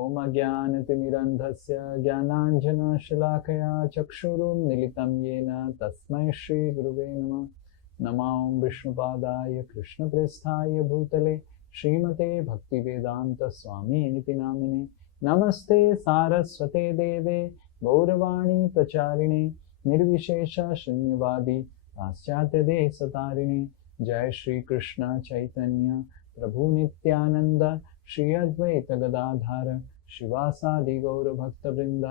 ओम अज्ञानतिमिरन्धस्य ज्ञानाञ्जनशलाकया चक्षुरुन्मीलितं येन तस्मै श्रीगुरुवे नमः। नमो विष्णुपादाय कृष्णप्रेष्ठाय भूतले श्रीमते भक्तिवेदान्तस्वामिनिति नामिने। नमस्ते सारस्वते देवे गौरवाणी प्रचारिणे निर्विशेष शून्यवादी पाश्चात्यदेशतारिणे। जय श्री कृष्ण चैतन्य प्रभु नित्यानंद श्री अद्वैत गदाधर शिवासादि गौर भक्तवृंद।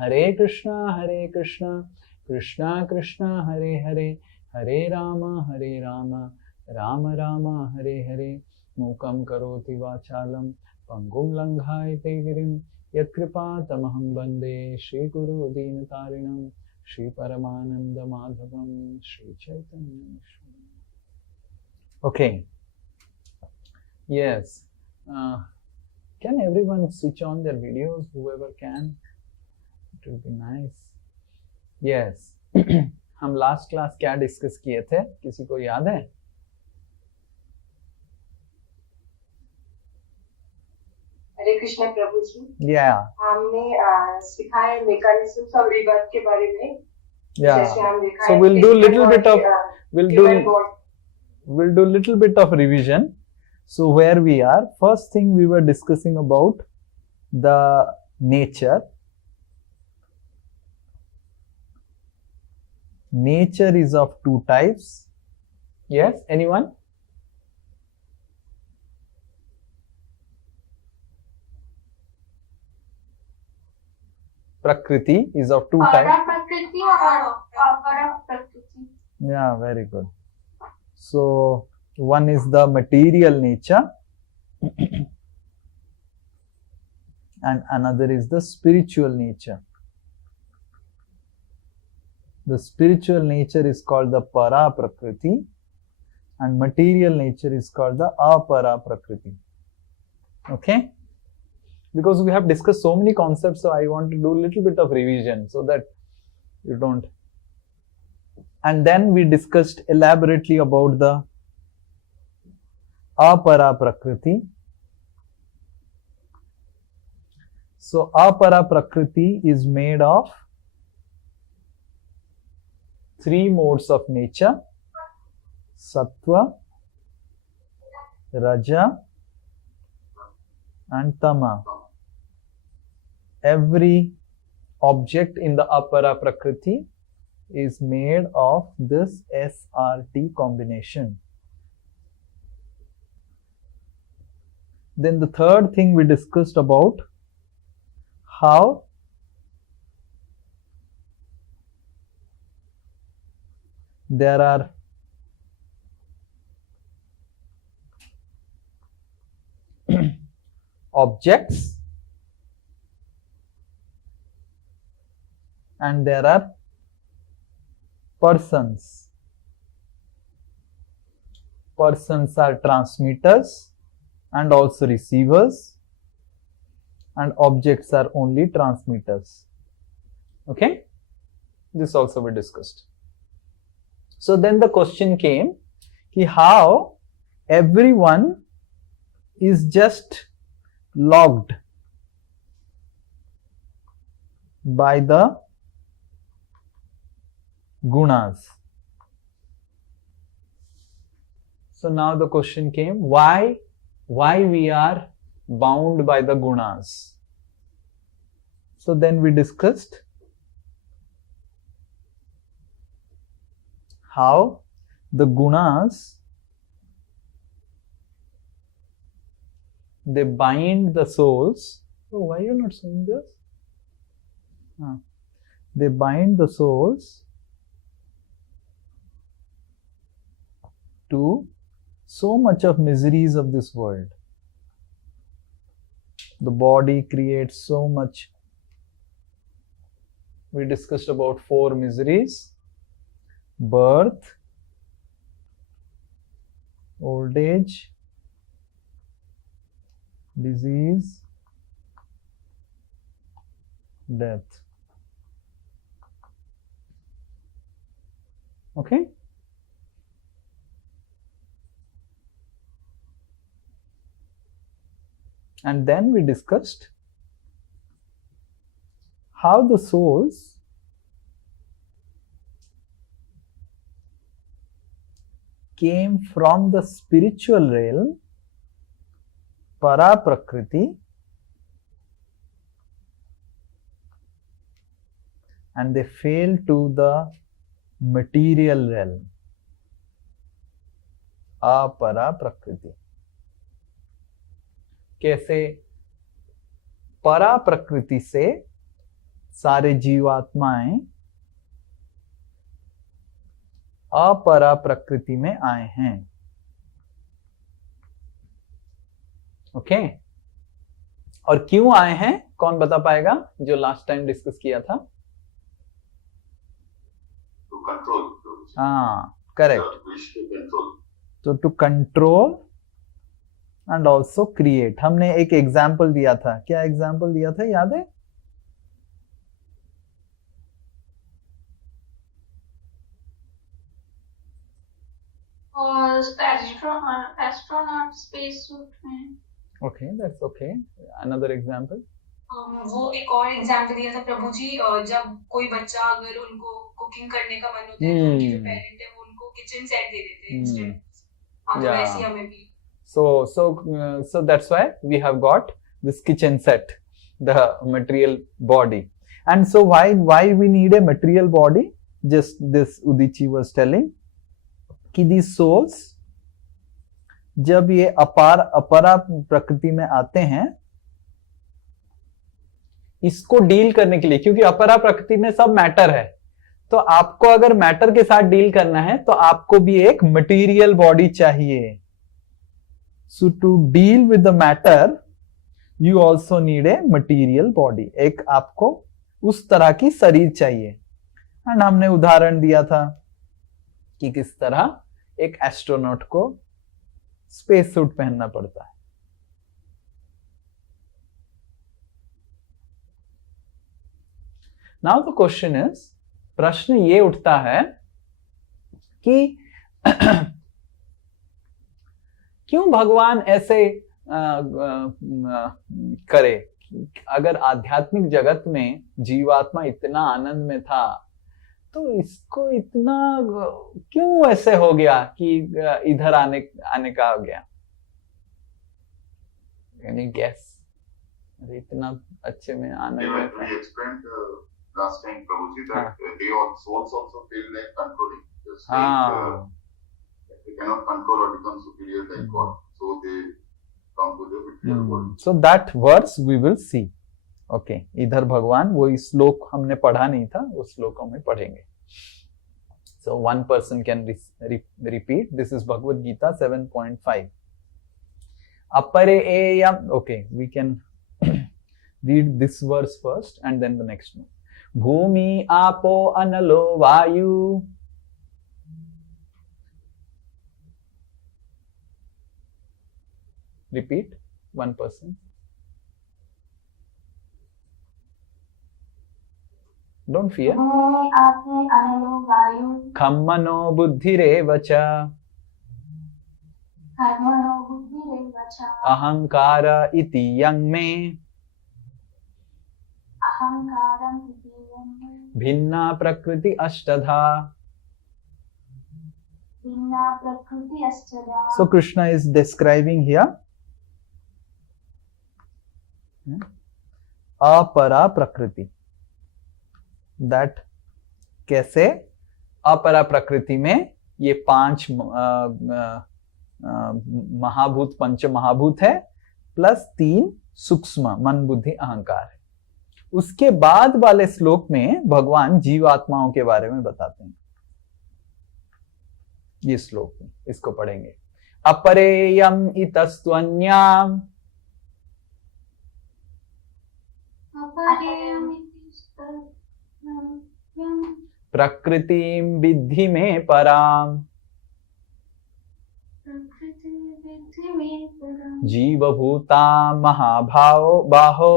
हरे कृष्णा कृष्णा कृष्णा हरे हरे, हरे राम राम राम हरे हरे। मूकं करोति वाचालं पंगुं लंघायते गिरिं, यत्कृपातमहं वन्दे श्रीगुरु दीनतारिणं। श्री परमानंद माधवं Shri Chaitanya. Okay. Yes. Can everyone switch on their videos? Whoever can. It will be nice. Yes. हम लास्ट क्लास क्या डिस्कस किए थे, किसी को याद है? हरे कृष्ण प्रभु जी। हमने सिखाए मैकेनिज्म्स ऑफ रीबर्थ के बारे में। जैसे हम देखा so we'll do little bit of revision. So where we are, first thing we were discussing about the nature. Nature is of two types. Yes, anyone? Prakriti is of two types. Prakriti or Prakriti. Yeah, very good. So one is the material nature and another is the spiritual nature. The spiritual nature is called the para prakriti and material nature is called the apara prakriti. Okay? Because we have discussed so many concepts, so I want to do a little bit of revision so that you don't. And then we discussed elaborately about the apara prakriti. So apara prakriti is made of three modes of nature: sattva, raja and tama. Every object in the apara prakriti is made of this SRT combination. Then the third thing we discussed about how there are objects and there are persons. Persons are transmitters and also receivers, and objects are only transmitters. Okay? This also we discussed. So then the question came, how everyone is just logged by the gunas. So now the question came, why we are bound by the gunas. So then we discussed how the gunas, they bind the souls. Oh, why are you not saying this? They bind the souls to so much of miseries of this world. The body creates so much. We discussed about 4 miseries: birth, old age, disease, death. Okay? And then we discussed how the souls came from the spiritual realm, para prakriti, and they fell to the material realm, अपरा प्रकृति. कैसे परा प्रकृति से सारे जीवात्माएं अपरा प्रकृति में आए हैं. ओके और क्यों आए हैं कौन बता पाएगा, जो लास्ट टाइम डिस्कस किया था? कंट्रोल. हाँ करेक्ट. तो to control and also create. हमने एक एग्जाम्पल दिया था. क्या एग्जाम्पल दिया था याद है? एस्ट्रोनॉट स्पेस सूट में. Okay that's okay. Another example. वो एक और एग्जाम्पल दिया था प्रभु जी, जब कोई बच्चा अगर उनको कुकिंग करने का मन होता है तो उनके जो पेरेंट है वो उनको किचन सेट दे देते हैं इंस्टेंट. तो वैसे ही हमें भी. So that's why we have got this kitchen set, the material body. And so why we need a material body? Just this Udichi was telling कि these souls जब ये अपरा प्रकृति में आते हैं इसको डील करने के लिए, क्योंकि अपरा प्रकृति में सब मैटर है, तो आपको अगर मैटर के साथ डील करना है तो आपको भी एक मटेरियल बॉडी चाहिए. So to deal with the matter, you also need a material body. एक आपको उस तरह की शरीर चाहिए. एंड हमने उदाहरण दिया था कि किस तरह एक एस्ट्रोनॉट को स्पेस सूट पहनना पड़ता है. Now the question is, प्रश्न ये उठता है कि क्यों भगवान ऐसे करे? अगर आध्यात्मिक जगत में जीवात्मा इतना आनंद में था तो इसको इतना क्यों ऐसे हो गया कि इधर आने का हो गया? Any guess? इतना अच्छे में आनंद में था. Last time Prabhuji that they souls also feel like controlling. Just like they cannot control or become superior like God, so they come to the material world. So that verse we will see. Okay, इधर भगवान वो श्लोक हमने पढ़ा नहीं था, वो श्लोक में पढ़ेंगे. So one person can repeat. This is Bhagavad Gita 7.5. Apare eyam. Okay, we can read this verse first and then the next one. Bhumi apo analo vayu. Repeat, one person. Don't fear. Khammano buddhirevacha. Ahankara iti yang me. Bhinna prakriti ashtadha. So Krishna is describing here अपरा प्रकृति. That कैसे अपरा प्रकृति में ये 5 महाभूत, पंच महाभूत है प्लस 3 सूक्ष्म मन बुद्धि अहंकार है. उसके बाद वाले श्लोक में भगवान जीवात्माओं के बारे में बताते हैं. ये श्लोक में इसको पढ़ेंगे. अपरेयम इतस्त्वन्याम प्रकृतिम विद्धि में पराम जीवभूता महाभाव बाहो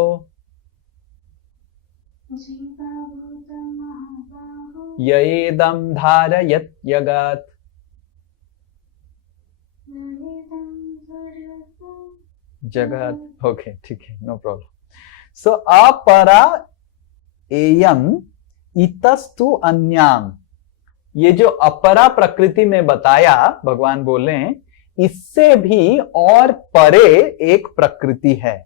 येदं धारयत् यगत् जगत, ओके ठीक है, नो प्रॉब्लम. सो अपरा एयम इतस्तु अन्याम, ये जो अपरा प्रकृति में बताया भगवान बोले इससे भी और परे एक प्रकृति है.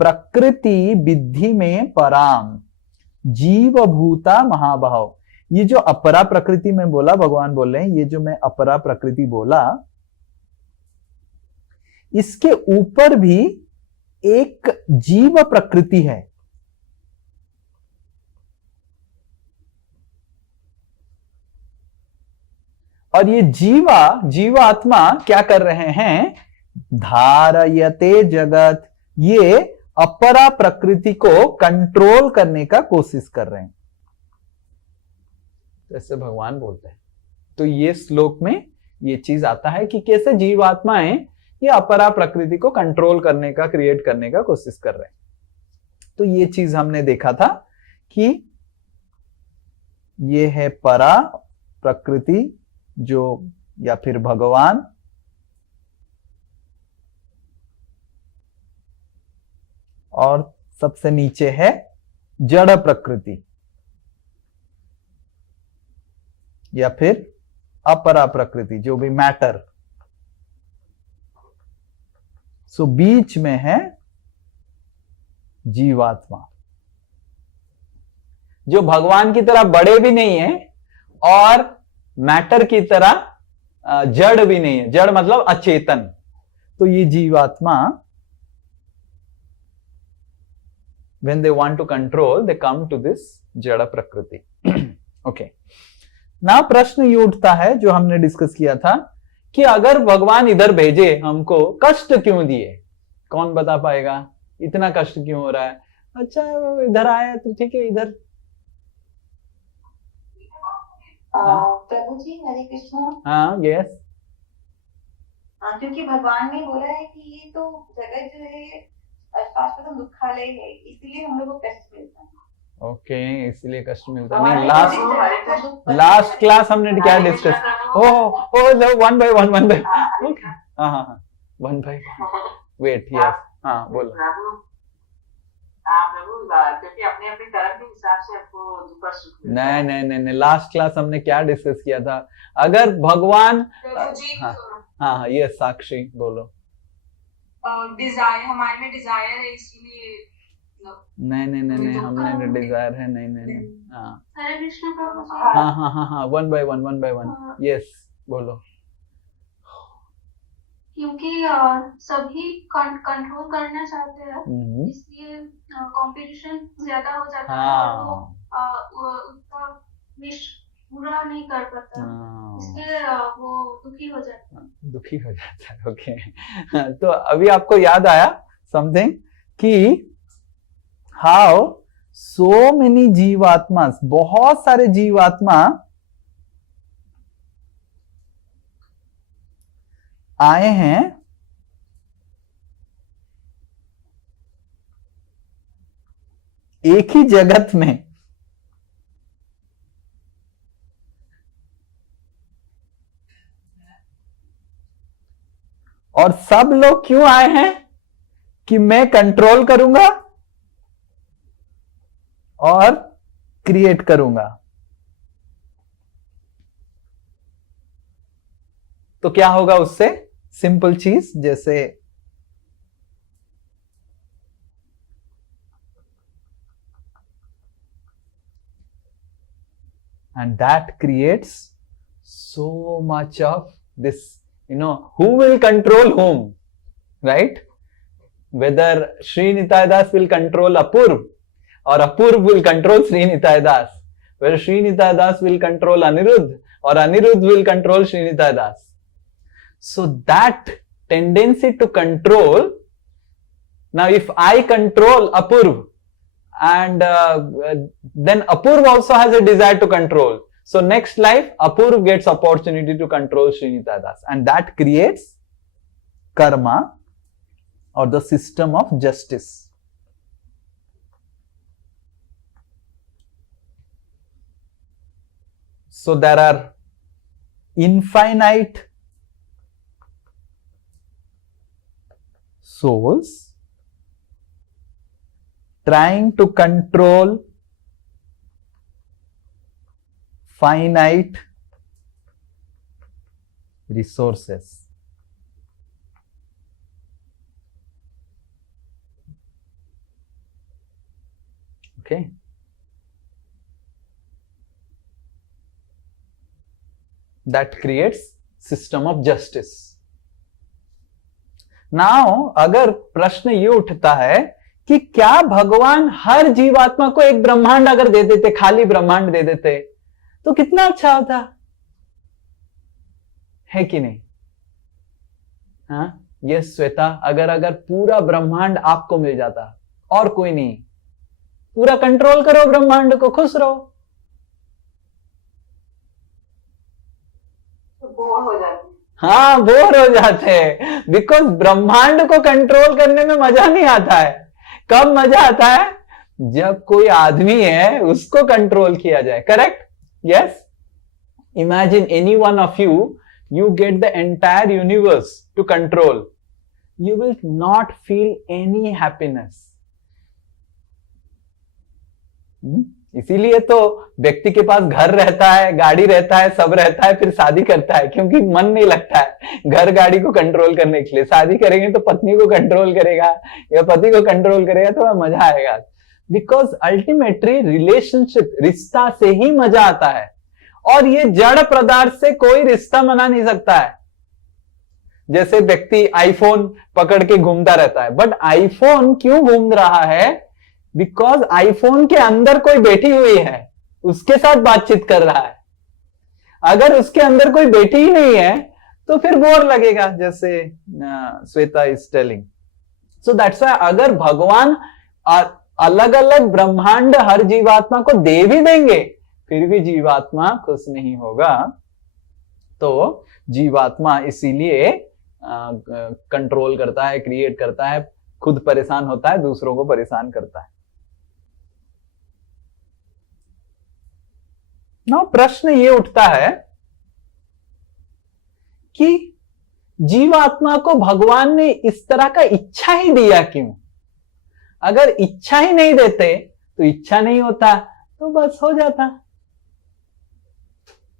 प्रकृति विद्धि में पराम जीव भूता महाभाव. ये जो अपरा प्रकृति में बोला भगवान बोले, ये जो मैं अपरा प्रकृति बोला, इसके ऊपर भी एक जीव प्रकृति है. और ये जीवात्मा क्या कर रहे हैं? धारयते जगत, ये अपरा प्रकृति को कंट्रोल करने का कोशिश कर रहे हैं, जैसे भगवान बोलते हैं. तो ये श्लोक में ये चीज आता है कि कैसे जीवात्माएं ये अपरा प्रकृति को कंट्रोल करने का, क्रिएट करने का कोशिश कर रहे हैं. तो ये चीज हमने देखा था कि ये है परा प्रकृति जो, या फिर भगवान, और सबसे नीचे है जड़ प्रकृति या फिर अपरा प्रकृति जो भी मैटर. सो बीच में है जीवात्मा जो भगवान की तरह बड़े भी नहीं है और मैटर की तरह जड़ भी नहीं है. जड़ मतलब अचेतन. तो ये जीवात्मा when they want to control they come to this जड़ प्रकृति. ओके, ना प्रश्न ये उठता है जो हमने डिस्कस किया था कि अगर भगवान इधर भेजे हमको, कष्ट क्यों दिए? कौन बता पाएगा इतना कष्ट क्यों हो रहा है? अच्छा इधर आया तो ठीक है, इधर. प्रभु जी हरे कृष्ण. हाँ यस. क्योंकि भगवान ने बोला है कि ये तो जगत जो है शाश्वत दुखालय है, इसलिए हम लोग को कष्ट मिलता है. ओके, इसलिए कष्ट मिलता नहीं. लास्ट क्लास हमने क्या डिस्कस? वन बाय वन हाँ हाँ हाँ, वन बाय वेट. यस, हाँ बोलो. क्योंकि अपने अपने कर्म के हिसाब से आपको दुख सुख मिलता है. नहीं, लास्ट क्लास हमने क्या डिस्कस किया था? अगर भगवान, हाँ ये साक्षी बोलो. डिजायर, हमारे में डिजायर है इसीलिए. नहीं हमने डिजायर है. नहीं. हाँ हरे कृष्ण प्रभु जी. हाँ वन बाय वन. यस बोलो. क्योंकि सभी कंट्रोल करना चाहते हैं, इसलिए कंपटीशन ज्यादा हो जाता है और वो उसका विश पूरा नहीं कर पाता, इसलिए वो दुखी हो जाता है. ओके. तो अभी आपको याद आया समथिंग कि हाउ सो मेनी जीवात्मा, बहुत सारे जीवात्मा आए हैं एक ही जगत में, और सब लोग क्यों आए हैं? कि मैं कंट्रोल करूंगा और क्रिएट करूंगा. तो क्या होगा उससे? सिंपल चीज जैसे and that creates so much of this, who will control whom, right? Whether Sri Nitai Das will control Apurv or Apurv will control Sri Nitai Das, whether Sri Nitai Das will control Anirudh or Anirudh will control Sri Nitai Das. So that tendency to control, now if I control Apurv and then Apurv also has a desire to control, so next life Apurv gets opportunity to control Srinitha Das, and that creates karma or the system of justice. So there are infinite souls trying to control finite resources. Okay. That creates system of justice. Now, अगर प्रश्न ये उठता है कि क्या भगवान हर जीवात्मा को एक ब्रह्मांड अगर दे देते, खाली ब्रह्मांड दे देते, तो कितना अच्छा होता है कि नहीं? हाँ, ये श्वेता, अगर पूरा ब्रह्मांड आपको मिल जाता और कोई नहीं, पूरा कंट्रोल करो ब्रह्मांड को, खुश रहो। बोर हो जाते। हाँ, बोर हो जाते हैं, बिकॉज ब्रह्मांड को कंट्रोल करने में मजा नहीं आता है। कब मजा आता है? जब कोई आदमी है उसको कंट्रोल किया जाए। Correct? Yes. Imagine any one of you get the entire universe to control. You will not feel any happiness. इसीलिए तो व्यक्ति के पास घर रहता है, गाड़ी रहता है, सब रहता है, फिर शादी करता है, क्योंकि मन नहीं लगता है घर गाड़ी को कंट्रोल करने के लिए। शादी करेंगे तो पत्नी को कंट्रोल करेगा या पति को कंट्रोल करेगा, थोड़ा मजा आएगा। बिकॉज अल्टीमेटली रिलेशनशिप, रिश्ता से ही मजा आता है, और ये जड़ पदार्थ से कोई रिश्ता बना नहीं सकता है। जैसे व्यक्ति आईफोन पकड़ के घूमता रहता है, बट आईफोन क्यों घूम रहा है? बिकॉज आईफोन के अंदर कोई बैठी हुई है, उसके साथ बातचीत कर रहा है। अगर उसके अंदर कोई बैठी ही नहीं है तो फिर बोर लगेगा, जैसे Shweta is telling. So that's why अगर भगवान अलग अलग ब्रह्मांड हर जीवात्मा को दे भी देंगे, फिर भी जीवात्मा खुश नहीं होगा। तो जीवात्मा इसीलिए कंट्रोल करता है, क्रिएट करता है, खुद परेशान होता है, दूसरों को परेशान करता है। ना प्रश्न ये उठता है कि जीवात्मा को भगवान ने इस तरह का इच्छा ही दिया क्यों? अगर इच्छा ही नहीं देते तो इच्छा नहीं होता तो बस हो जाता।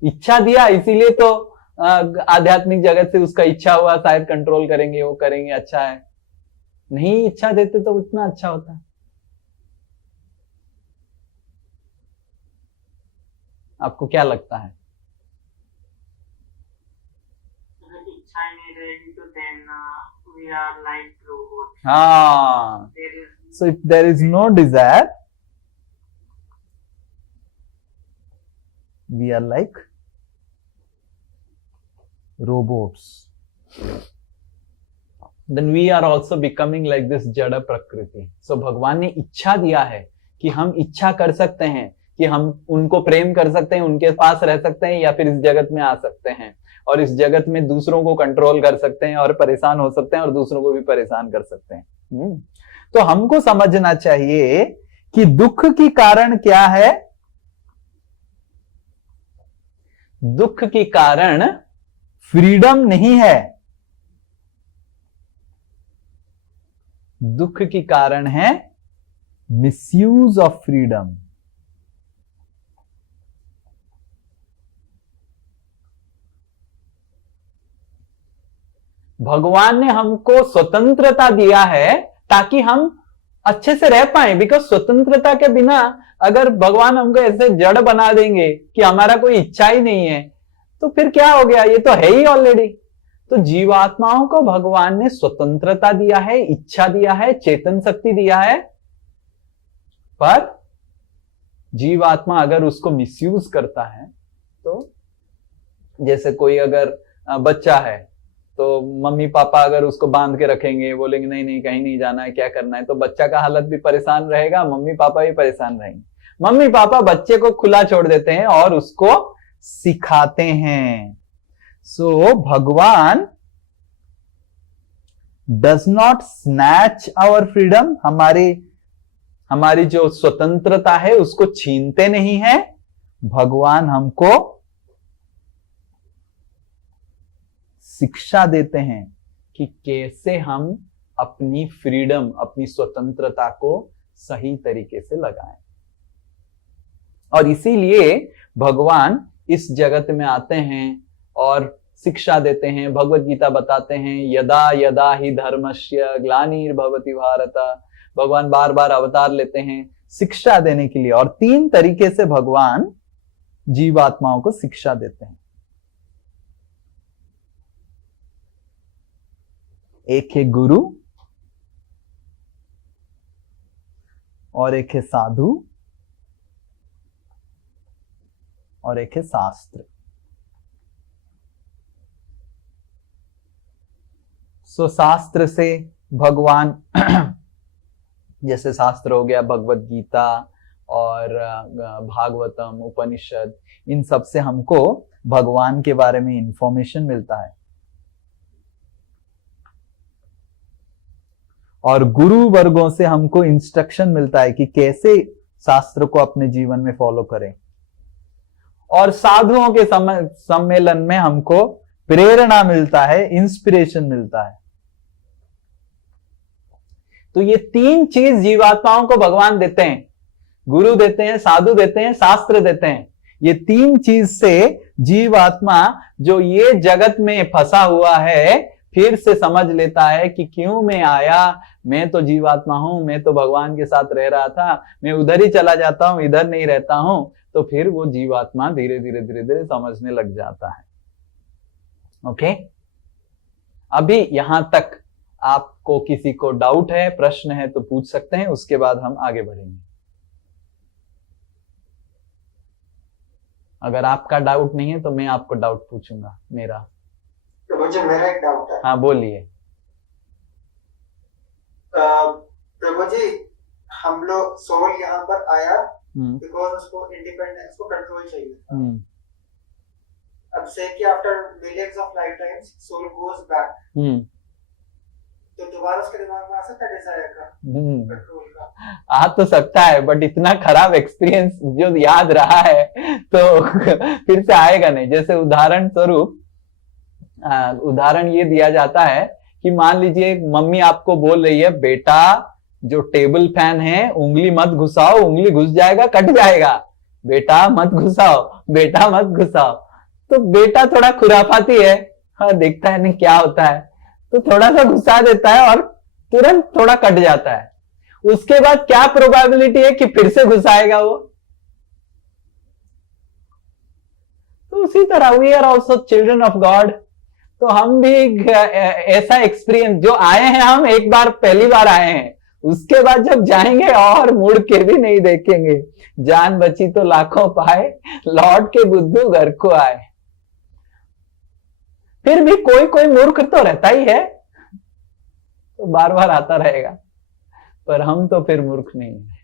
इच्छा दिया इसीलिए तो आध्यात्मिक जगत से उसका इच्छा हुआ, शायद कंट्रोल करेंगे, वो करेंगे, अच्छा है। नहीं इच्छा देते तो उतना अच्छा होता। आपको क्या लगता है? अगर इच्छा ही नहीं रहेगी तो then we are like robots. हाँ, so if there is no desire, we are like robots. Then we are also becoming like this jada prakriti. So भगवान ने इच्छा दिया है कि हम इच्छा कर सकते हैं कि हम उनको प्रेम कर सकते हैं, उनके पास रह सकते हैं, या फिर इस जगत में आ सकते हैं और इस जगत में दूसरों को कंट्रोल कर सकते हैं और परेशान हो सकते हैं और दूसरों को भी परेशान कर सकते हैं। तो हमको समझना चाहिए कि दुख की कारण क्या है? दुख की कारण फ्रीडम नहीं है, दुख की कारण है मिसयूज ऑफ फ्रीडम। भगवान ने हमको स्वतंत्रता दिया है ताकि हम अच्छे से रह पाए। बिकॉज स्वतंत्रता के बिना अगर भगवान हमको ऐसे जड़ बना देंगे कि हमारा कोई इच्छा ही नहीं है, तो फिर क्या हो गया? ये तो है ही ऑलरेडी। तो जीवात्माओं को भगवान ने स्वतंत्रता दिया है, इच्छा दिया है, चेतन शक्ति दिया है, पर जीवात्मा अगर उसको मिसयूज करता है, तो जैसे कोई अगर बच्चा है तो मम्मी पापा अगर उसको बांध के रखेंगे, बोलेंगे नहीं नहीं कहीं नहीं जाना है, क्या करना है, तो बच्चा का हालत भी परेशान रहेगा, मम्मी पापा भी परेशान रहेंगे। मम्मी पापा बच्चे को खुला छोड़ देते हैं और उसको सिखाते हैं। सो भगवान does not snatch our freedom, हमारी जो स्वतंत्रता है उसको छीनते नहीं है। भगवान हमको शिक्षा देते हैं कि कैसे हम अपनी फ्रीडम, अपनी स्वतंत्रता को सही तरीके से लगाएं। और इसीलिए भगवान इस जगत में आते हैं और शिक्षा देते हैं। भगवत गीता बताते हैं यदा यदा ही धर्मस्य ग्लानिर्भवति भारत। भगवान बार बार अवतार लेते हैं शिक्षा देने के लिए, और 3 तरीके से भगवान जीवात्माओं को शिक्षा देते हैं। एक है गुरु और एक है साधु और एक है शास्त्र। सो शास्त्र से भगवान जैसे शास्त्र हो गया भगवत गीता और भागवतम, उपनिषद, इन सब से हमको भगवान के बारे में इंफॉर्मेशन मिलता है। और गुरु वर्गों से हमको इंस्ट्रक्शन मिलता है कि कैसे शास्त्र को अपने जीवन में फॉलो करें। और साधुओं के सम्मेलन में हमको प्रेरणा मिलता है, इंस्पिरेशन मिलता है। तो ये 3 चीज जीवात्माओं को भगवान देते हैं, गुरु देते हैं, साधु देते हैं, शास्त्र देते हैं। ये 3 चीज से जीवात्मा जो ये जगत में फंसा हुआ है फिर से समझ लेता है कि क्यों मैं आया, मैं तो जीवात्मा हूं, मैं तो भगवान के साथ रह रहा था, मैं उधर ही चला जाता हूं, इधर नहीं रहता हूं। तो फिर वो जीवात्मा धीरे धीरे धीरे धीरे समझने लग जाता है। ओके, अभी यहां तक आपको किसी को डाउट है, प्रश्न है तो पूछ सकते हैं, उसके बाद हम आगे बढ़ेंगे। अगर आपका डाउट नहीं है तो मैं आपको डाउट पूछूंगा मेरा। तो मुझे मेरा एक डाउट है। हाँ बोलिए। प्रभु जी, हम लोग सोल यहाँ पर आया बिकॉज उसको इंडिपेंडेंस को कंट्रोल चाहिए था। अब से कि after millions of life times soul goes back, तो दोबारा उसके दिमाग में आ सकता है डिजायर का, कंट्रोल का? आ तो सकता है, बट इतना खराब एक्सपीरियंस जो याद रहा है तो फिर से आएगा नहीं। जैसे उदाहरण स्वरूप उदाहरण ये दिया जाता है कि मान लीजिए मम्मी आपको बोल रही है बेटा जो टेबल फैन है उंगली मत घुसाओ, उंगली घुस जाएगा कट जाएगा, बेटा मत घुसाओ, बेटा मत घुसाओ। तो बेटा थोड़ा खुराफाती है, हाँ देखता है नहीं क्या होता है, तो थोड़ा सा घुसा देता है और तुरंत थोड़ा कट जाता है। उसके बाद क्या प्रोबेबिलिटी है कि फिर से घुसाएगा वो? तो उसी तरह we are also children of God. तो हम भी ऐसा एक्सपीरियंस, जो आए हैं हम एक बार पहली बार आए हैं, उसके बाद जब जाएंगे और मुड़ के भी नहीं देखेंगे। जान बची तो लाखों पाए, लौट के बुद्धू घर को आए। फिर भी कोई कोई मूर्ख तो रहता ही है, तो बार बार आता रहेगा, पर हम तो फिर मूर्ख नहीं है।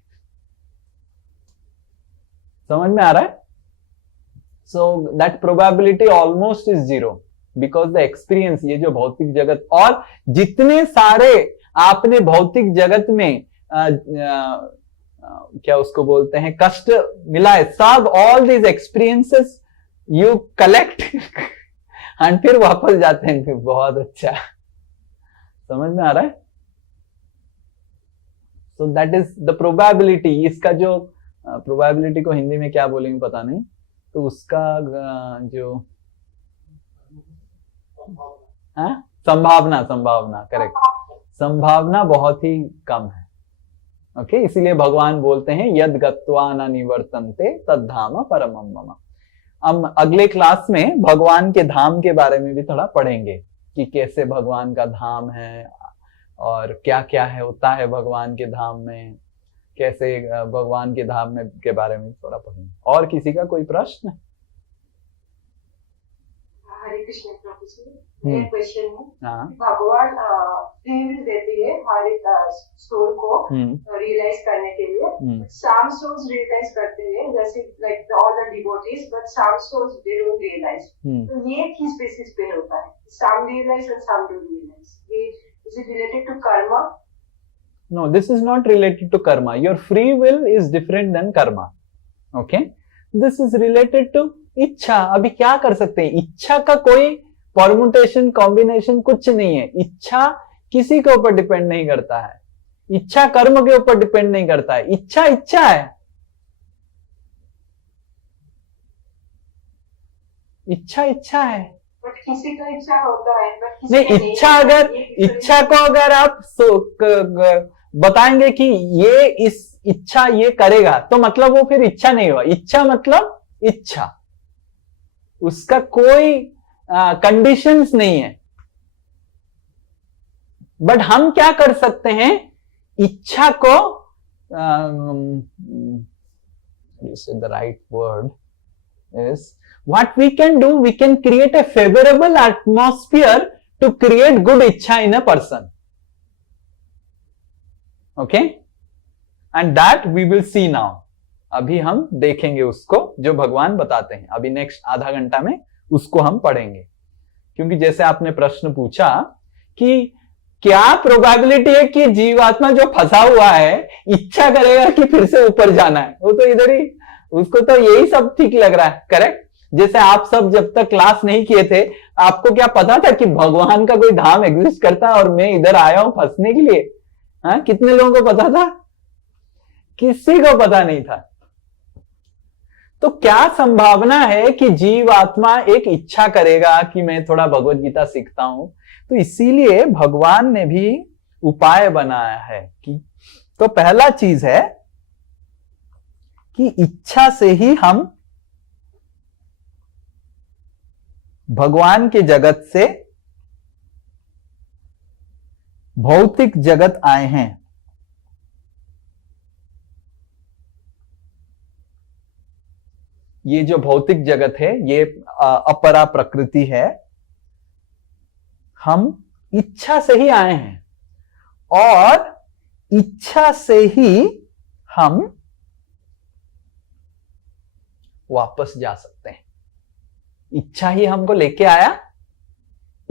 समझ में आ रहा है? So that probability almost is 0 because the experience, ये जो भौतिक जगत और जितने सारे आपने भौतिक जगत में क्या उसको बोलते हैं कष्ट मिला है, सब all these experiences you collect and फिर वापस जाते हैं। फिर बहुत अच्छा, समझ में आ रहा है? So that is the probability. इसका जो प्रोबेबिलिटी को हिंदी में क्या बोलेंगे पता नहीं, तो उसका जो संभावना, करेक्ट, संभावना बहुत ही कम है। ओके, इसीलिए भगवान बोलते हैं यद गत्वा न निवर्तन्ते तद्धाम परमं मम। हम अगले क्लास में भगवान के धाम के बारे में भी थोड़ा पढ़ेंगे कि कैसे भगवान का धाम है और क्या क्या है होता है भगवान के धाम में, कैसे भगवान के धाम में के बारे में थोड़ा पढ़ेंगे। और किसी का कोई प्रश्न? हरे कृष्ण प्रभु जी, मेरा क्वेश्चन है, हाँ, भगवान फ्री विल देती है हर एक सोल को रियलाइज करने के लिए। सम सोल्स रियलाइज करते हैं, जैसे like all the devotees, but some souls they don't realize. तो ये किस बेसिस पे होता है? Some realize and some don't realize. Is it related to karma? No, this is not related to karma. Your free will is different than karma. Okay? This is related to इच्छा। अभी क्या कर सकते हैं? इच्छा का कोई परमुटेशन, कॉम्बिनेशन कुछ नहीं है। इच्छा किसी के ऊपर डिपेंड नहीं करता है। इच्छा कर्म के ऊपर डिपेंड नहीं करता है। इच्छा इच्छा है, इच्छा इच्छा है। बट किसी का इच्छा होता है, बट किसी नहीं, का नहीं इच्छा होता है। अगर ये different इच्छा को अगर आप बताएंगे कि ये इस इच्छा ये करेगा, तो मतलब वो फिर इच्छा नहीं हुआ। इच्छा मतलब इच्छा, उसका कोई कंडीशंस नहीं है। बट हम क्या कर सकते हैं, इच्छा को the right word is what we can do, we can create a favorable atmosphere to create good ichha in a person. Okay, and that we will see now. अभी हम देखेंगे उसको जो भगवान बताते हैं। अभी नेक्स्ट आधा घंटा में उसको हम पढ़ेंगे, क्योंकि जैसे आपने प्रश्न पूछा कि क्या प्रोबेबिलिटी है कि जीवात्मा जो फंसा हुआ है इच्छा करेगा कि फिर से ऊपर जाना है, वो तो इधर ही, उसको तो यही सब ठीक लग रहा है। करेक्ट। जैसे आप सब जब तक क्लास नहीं किए थे, आपको क्या पता था कि भगवान का कोई धाम एग्जिस्ट करता है और मैं इधर आया हूं फंसने के लिए? हाँ, कितने लोगों को पता था? किसी को पता नहीं था। तो क्या संभावना है कि जीव आत्मा एक इच्छा करेगा कि मैं थोड़ा भगवत गीता सीखता हूं? तो इसीलिए भगवान ने भी उपाय बनाया है कि, तो पहला चीज है कि इच्छा से ही हम भगवान के जगत से भौतिक जगत आए हैं। ये जो भौतिक जगत है ये अपरा प्रकृति है। हम इच्छा से ही आए हैं और इच्छा से ही हम वापस जा सकते हैं। इच्छा ही हमको लेके आया,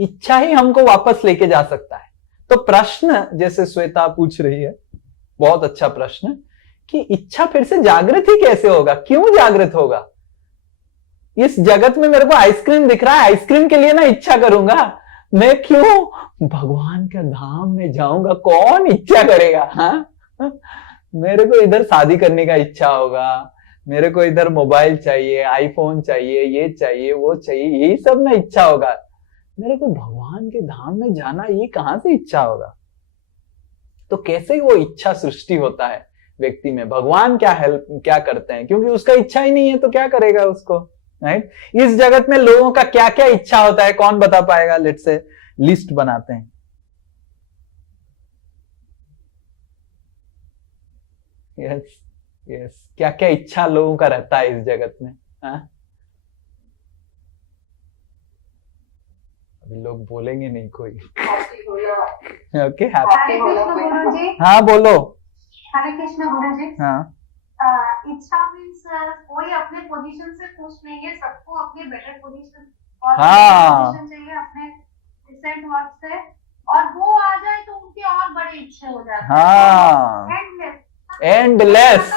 इच्छा ही हमको वापस लेके जा सकता है। तो प्रश्न जैसे श्वेता पूछ रही है, बहुत अच्छा प्रश्न, कि इच्छा फिर से जागृत ही कैसे होगा? क्यों जागृत होगा? इस जगत में मेरे को आइसक्रीम दिख रहा है, आइसक्रीम के लिए ना इच्छा करूंगा, मैं क्यों भगवान के धाम में जाऊंगा? कौन इच्छा करेगा? हाँ, मेरे को इधर शादी करने का इच्छा होगा, मेरे को इधर मोबाइल चाहिए, आईफोन चाहिए, ये चाहिए, वो चाहिए, यही सब ना इच्छा होगा। मेरे को भगवान के धाम में जाना, ये कहां से इच्छा होगा? तो कैसे वो इच्छा सृष्टि होता है व्यक्ति में? भगवान क्या करते हैं? क्योंकि उसका इच्छा ही नहीं है तो क्या करेगा उसको, राइट? इस जगत में लोगों का क्या क्या इच्छा होता है, कौन बता पाएगा? लेट्स से लिस्ट बनाते हैं। यस यस, क्या क्या इच्छा लोगों का रहता है इस जगत में? हाँ, अभी लोग बोलेंगे नहीं कोई। ओके, हरे कृष्ण गुरुजी। हाँ बोलो। हरे कृष्ण गुरुजी। हाँ, इच्छा मीन्स कोई अपने पोजीशन से खुश नहीं है, सबको अपने बेटर पोजीशन और हाँ। पोजीशन चाहिए अपने रिसेंट वर्क से, और वो आ जाए तो उनके और बड़े इच्छे हो जाते हैं। हाँ, एंडलेस।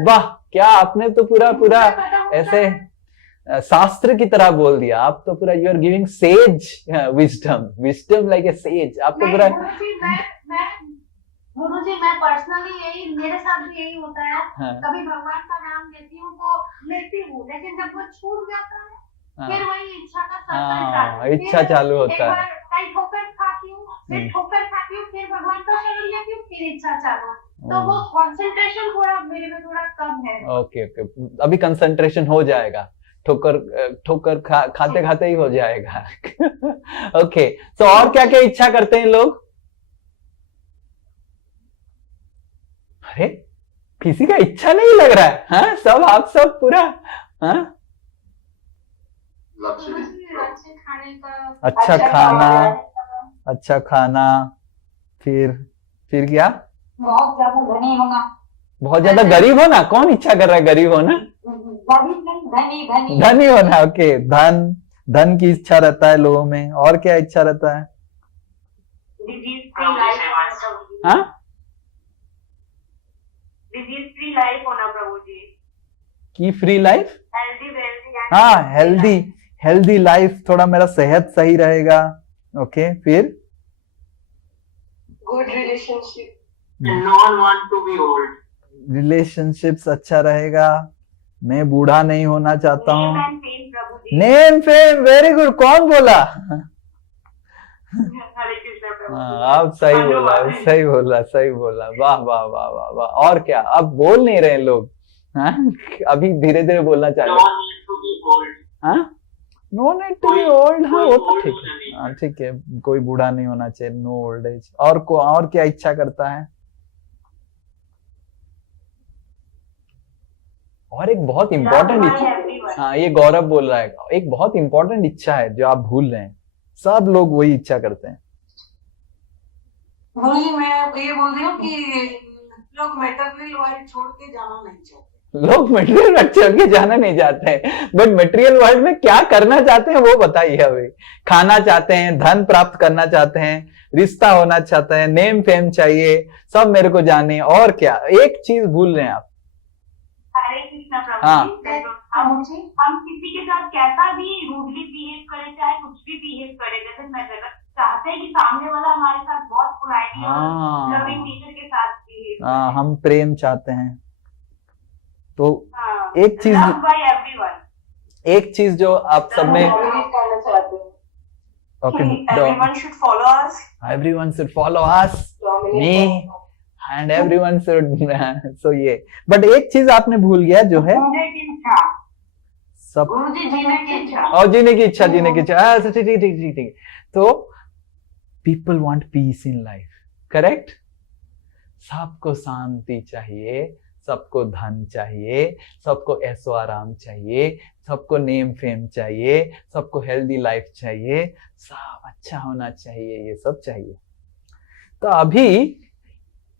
वाह, क्या आपने तो पूरा ऐसे शास्त्र की तरह बोल दिया। आप तो पूरा you are giving sage wisdom like a sage. आप तो पूरा गुरुजी मैं पर्सनली यही, मेरे साथ भी यही होता है। हाँ। कभी भगवान का नाम लेती हूँ तो लेती हूँ, लेकिन जब वो छूट जाता है हाँ। फिर वही इच्छा का हाँ, सर्कल इच्छा चालू होता है। एक बार कहीं ठोकर खाती हूँ, फिर ठोकर खाती हूँ, फिर भगवान का शरण लेती हूँ, फिर इच्छा चालू। तो वो कंसंट्रेशन थोड़ा मेरे में थोड़ा कम है। ओके ओके, अभी कंसंट्रेशन हो जाएगा, ठोकर खाते खाते ही हो जाएगा। ओके, तो और क्या क्या इच्छा करते हैं लोग? अरे किसी का इच्छा नहीं लग रहा है। हाँ, सब आप सब पूरा हाँ, अच्छे खाने का, अच्छा खाना, अच्छा खाना, फिर क्या? बहुत ज्यादा धनी होना। बहुत ज्यादा गरीब होना? कौन इच्छा कर रहा है गरीब होना? धनी धनी होना। ओके, धन की इच्छा रहता है लोगों में। और क्या इच्छा रहता है? डिजीज फ्री लाइफ, हाँ, डिजीज फ्री लाइफ होना प्रभु जी, की फ्री लाइफ। Healthy wealthy. हाँ, हेल्दी लाइफ, थोड़ा मेरा सेहत सही रहेगा। ओके, फिर good relationship. And no one want to be old. Relationships अच्छा रहेगा, मैं बूढ़ा नहीं होना चाहता Name हूँ। and fame, प्रभु जी। Name fame, very good. कौन बोला? हरे कृष्ण प्रभु जी। हाँ, आप सही बोला, सही बोला, सही बोला। वाह वाह वाह वाह वाह। और क्या, अब बोल नहीं रहे लोग। हाँ, अभी धीरे धीरे बोलना No चालू। one want to be old. हाँ, no need to be old. हाँ, कोई वो तो old ठीक होना नहीं। है। हाँ, ठीक है, कोई बूढ़ा नहीं होना चाहिए, नो ओल्ड एज। और क्या इच्छा करता है? और एक बहुत इंपॉर्टेंट Love by इच्छा, everyone. हाँ, ये गौरव बोल रहा है, एक बहुत इंपॉर्टेंट इच्छा है जो आप भूल रहे हैं। सब लोग वही इच्छा करते हैं। गुरुजी, मैं ये बोल रही हूँ कि लोग मेटेरियल वर्ल्ड छोड़ के जाना नहीं चाहते। लोग मटेरियल वर्ल्ड छोड़ के जाना नहीं चाहते हैं, बट मटेरियल वर्ल्ड में क्या करना चाहते हैं वो बताइए। अभी खाना चाहते हैं, धन प्राप्त करना चाहते हैं, रिश्ता होना चाहते हैं, नेम फेम चाहिए, सब मेरे को जाने। और क्या, एक चीज भूल रहे हैं आप। हरे कृष्ण प्रभु हाँ। जी। हम किसी के साथ कैसा भी रूडली बिहेव करें, चाहे कुछ भी बिहेव करें, जैसे नजर चाहते हैं कि सामने वाला हमारे साथ बहुत पोलाइटली और लविंग नेचर के साथ बिहेव करे। हाँ, हम प्रेम चाहते हैं। तो हाँ, एक चीज, love by everyone. एक चीज जो आप सब में, Dominate करना चाहते हैं. Okay, Everyone should follow us. everyone should follow us, Dominate me, करना. and everyone should so ये, बट एक चीज आपने भूल गया जो है जीने की इच्छा। सब, गुरु जी, जीने की इच्छा। और जीने की इच्छा, जीने की इच्छा। हाँ, ठीक ठीक ठीक ठीक ठीक। तो people want piece in life, correct? सबको शांति चाहिए, सबको धन चाहिए, सबको ऐशो आराम चाहिए, सबको नेम फेम चाहिए, सबको हेल्दी लाइफ चाहिए, सब अच्छा होना चाहिए, ये सब चाहिए। तो अभी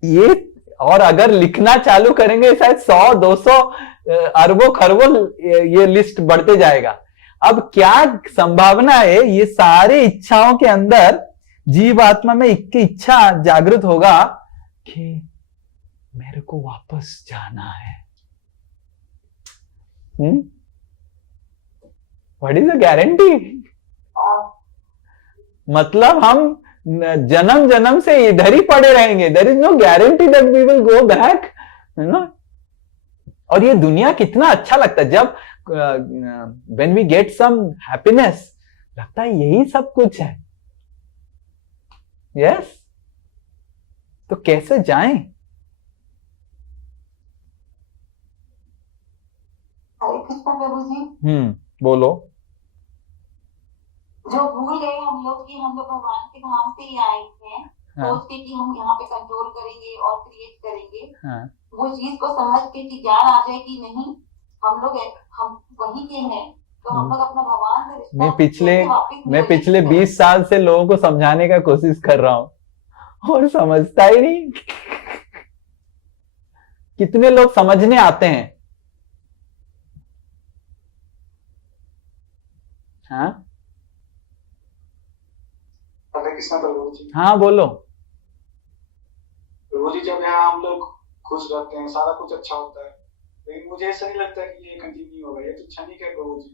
ये, और अगर लिखना चालू करेंगे शायद 100 200 अरबों खरबों ये लिस्ट बढ़ते जाएगा। अब क्या संभावना है, ये सारी इच्छाओं के अंदर जीव आत्मा में एक इच्छा जागृत होगा कि मेरे को वापस जाना है। What is the guarantee? मतलब हम जन्म जन्म से इधर ही पड़े रहेंगे। There is no guarantee that we will go back, you know. और ये दुनिया कितना अच्छा लगता है जब when we get some happiness, लगता है यही सब कुछ है। यस, तो कैसे जाएं? हरे कृष्ण प्रभु जी, बोलो। जो भूल गए हम लोग कि हम लोग भगवान के धाम से ही आए हैं, हाँ। सोच के कि हम यहाँ पे कंट्रोल करेंगे और क्रिएट करेंगे, हाँ। वो चीज को समझ के कि ज्ञान आ जाए कि नहीं, हम वही के हैं, तो हम लोग अपना भगवान से रिश्ता मैं पिछले 20 साल से लोगों को समझाने का कोशिश कर रहा हूं और समझता ही नहीं। कितने लोग समझने आते हैं? हाँ, हरे कृष्ण प्रभु जी। हाँ बोलो। प्रभु जी, जब यहाँ हम लोग खुश रहते हैं, सारा कुछ अच्छा होता है, लेकिन मुझे ऐसा नहीं लगता कि ये कंटिन्यू होगा। ये तो क्षणिक है प्रभु जी,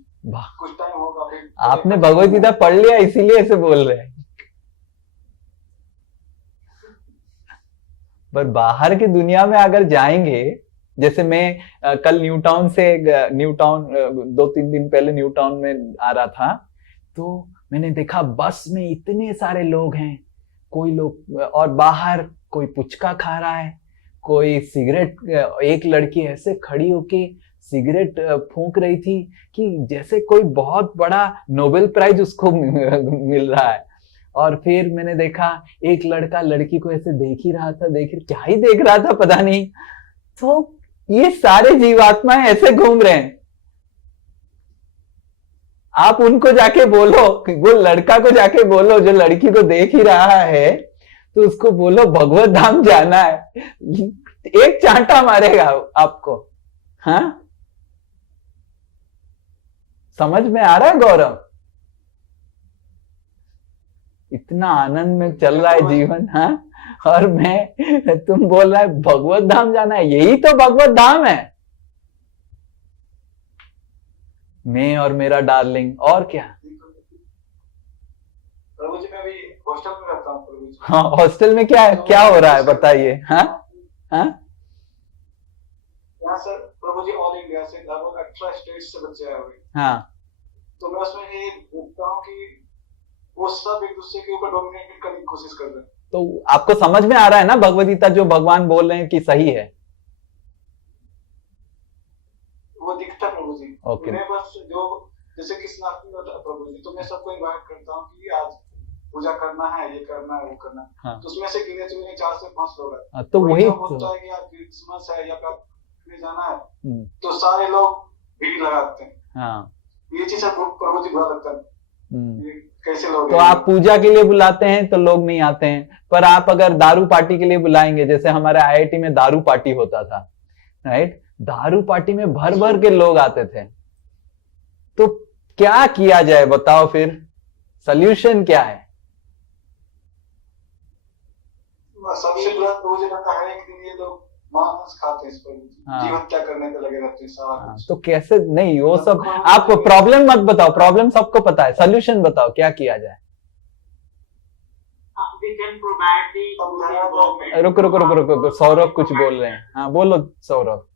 कुछ टाइम होगा फिर। आपने भगवत गीता पढ़ लिया इसीलिए ऐसे बोल रहे हैं। पर बाहर की दुनिया में अगर जाएंगे, जैसे मैं कल न्यू टाउन 2-3 दिन पहले न्यू टाउन में आ रहा था, तो मैंने देखा बस में इतने सारे लोग हैं, कोई लोग, और बाहर कोई पुचका खा रहा है, कोई सिगरेट, एक लड़की ऐसे खड़ी होके सिगरेट फूंक रही थी कि जैसे कोई बहुत बड़ा नोबेल प्राइज उसको मिल रहा है। और फिर मैंने देखा एक लड़का लड़की को ऐसे देख ही रहा था, क्या ही देख रहा था पता नहीं। तो ये सारे जीवात्माएं ऐसे घूम रहे हैं। आप उनको जाके बोलो, वो लड़का को जाके बोलो जो लड़की को देख ही रहा है, तो उसको बोलो भगवत धाम जाना है, एक चांटा मारेगा आपको। हाँ, समझ में आ रहा है गौरव? इतना आनंद में चल रहा है जीवन। हाँ, और तुम बोल रहा है भगवत धाम जाना है। यही तो भगवत धाम है, मैं और मेरा डार्लिंग। और क्या? प्रभु जी, मैं भी हॉस्टल में रहता करता हूँ प्रभु जी। हाँ, हॉस्टल में क्या हो रहा है बताइए। हाँ हाँ, यहाँ सर प्रभु जी ऑल इंडिया से लगभग 18 स्टेट से बच्चे आए हुए। हाँ, तो मैं उसमें ये देखता हूँ कि वो सब एक दूसरे के ऊपर डोमिनेट करने की कोशिश कर रहे हैं। तो आपको समझ में आ रहा है ना भगवद गीता जो भगवान बोल रहे हैं कि सही है? वो दिखता है प्रभु जी। ओके। मैं बस जो जैसे कृष्णाष्टमी होता है प्रभु जी, तो मैं सबको इनवाइट करता हूँ कि आज पूजा करना है, ये करना है, वो करना है। हाँ। तो उसमें से गिने चुने 4 से 5 लोग हैं। तो वही होता है कि आज क्रिसमस है या फिर जाना है, तो सारे लोग भीड़ लगाते हैं। हाँ, ये चीज प्रभु जी बुरा लगता है। कैसे लोग तो आप पूजा के लिए बुलाते हैं तो लोग नहीं आते हैं, पर आप अगर दारू पार्टी के लिए बुलाएंगे, जैसे हमारे IIT में दारू पार्टी होता था, राइट, दारू पार्टी में भर भर के लोग आते थे, तो क्या किया जाए बताओ, फिर सल्यूशन क्या है? सबसे बुरा प्रभु जी लगता है एक दिन ये लोग मांस खाते हैं, जीव हत्या करने पे लगे रहते हैं सारा कुछ। तो कैसे, नहीं वो सब आप प्रॉब्लम मत बताओ, प्रॉब्लम सबको पता है, सल्यूशन बताओ क्या किया जाए। रुको, सौरभ कुछ बोल रहे हैं। हाँ बोलो सौरभ।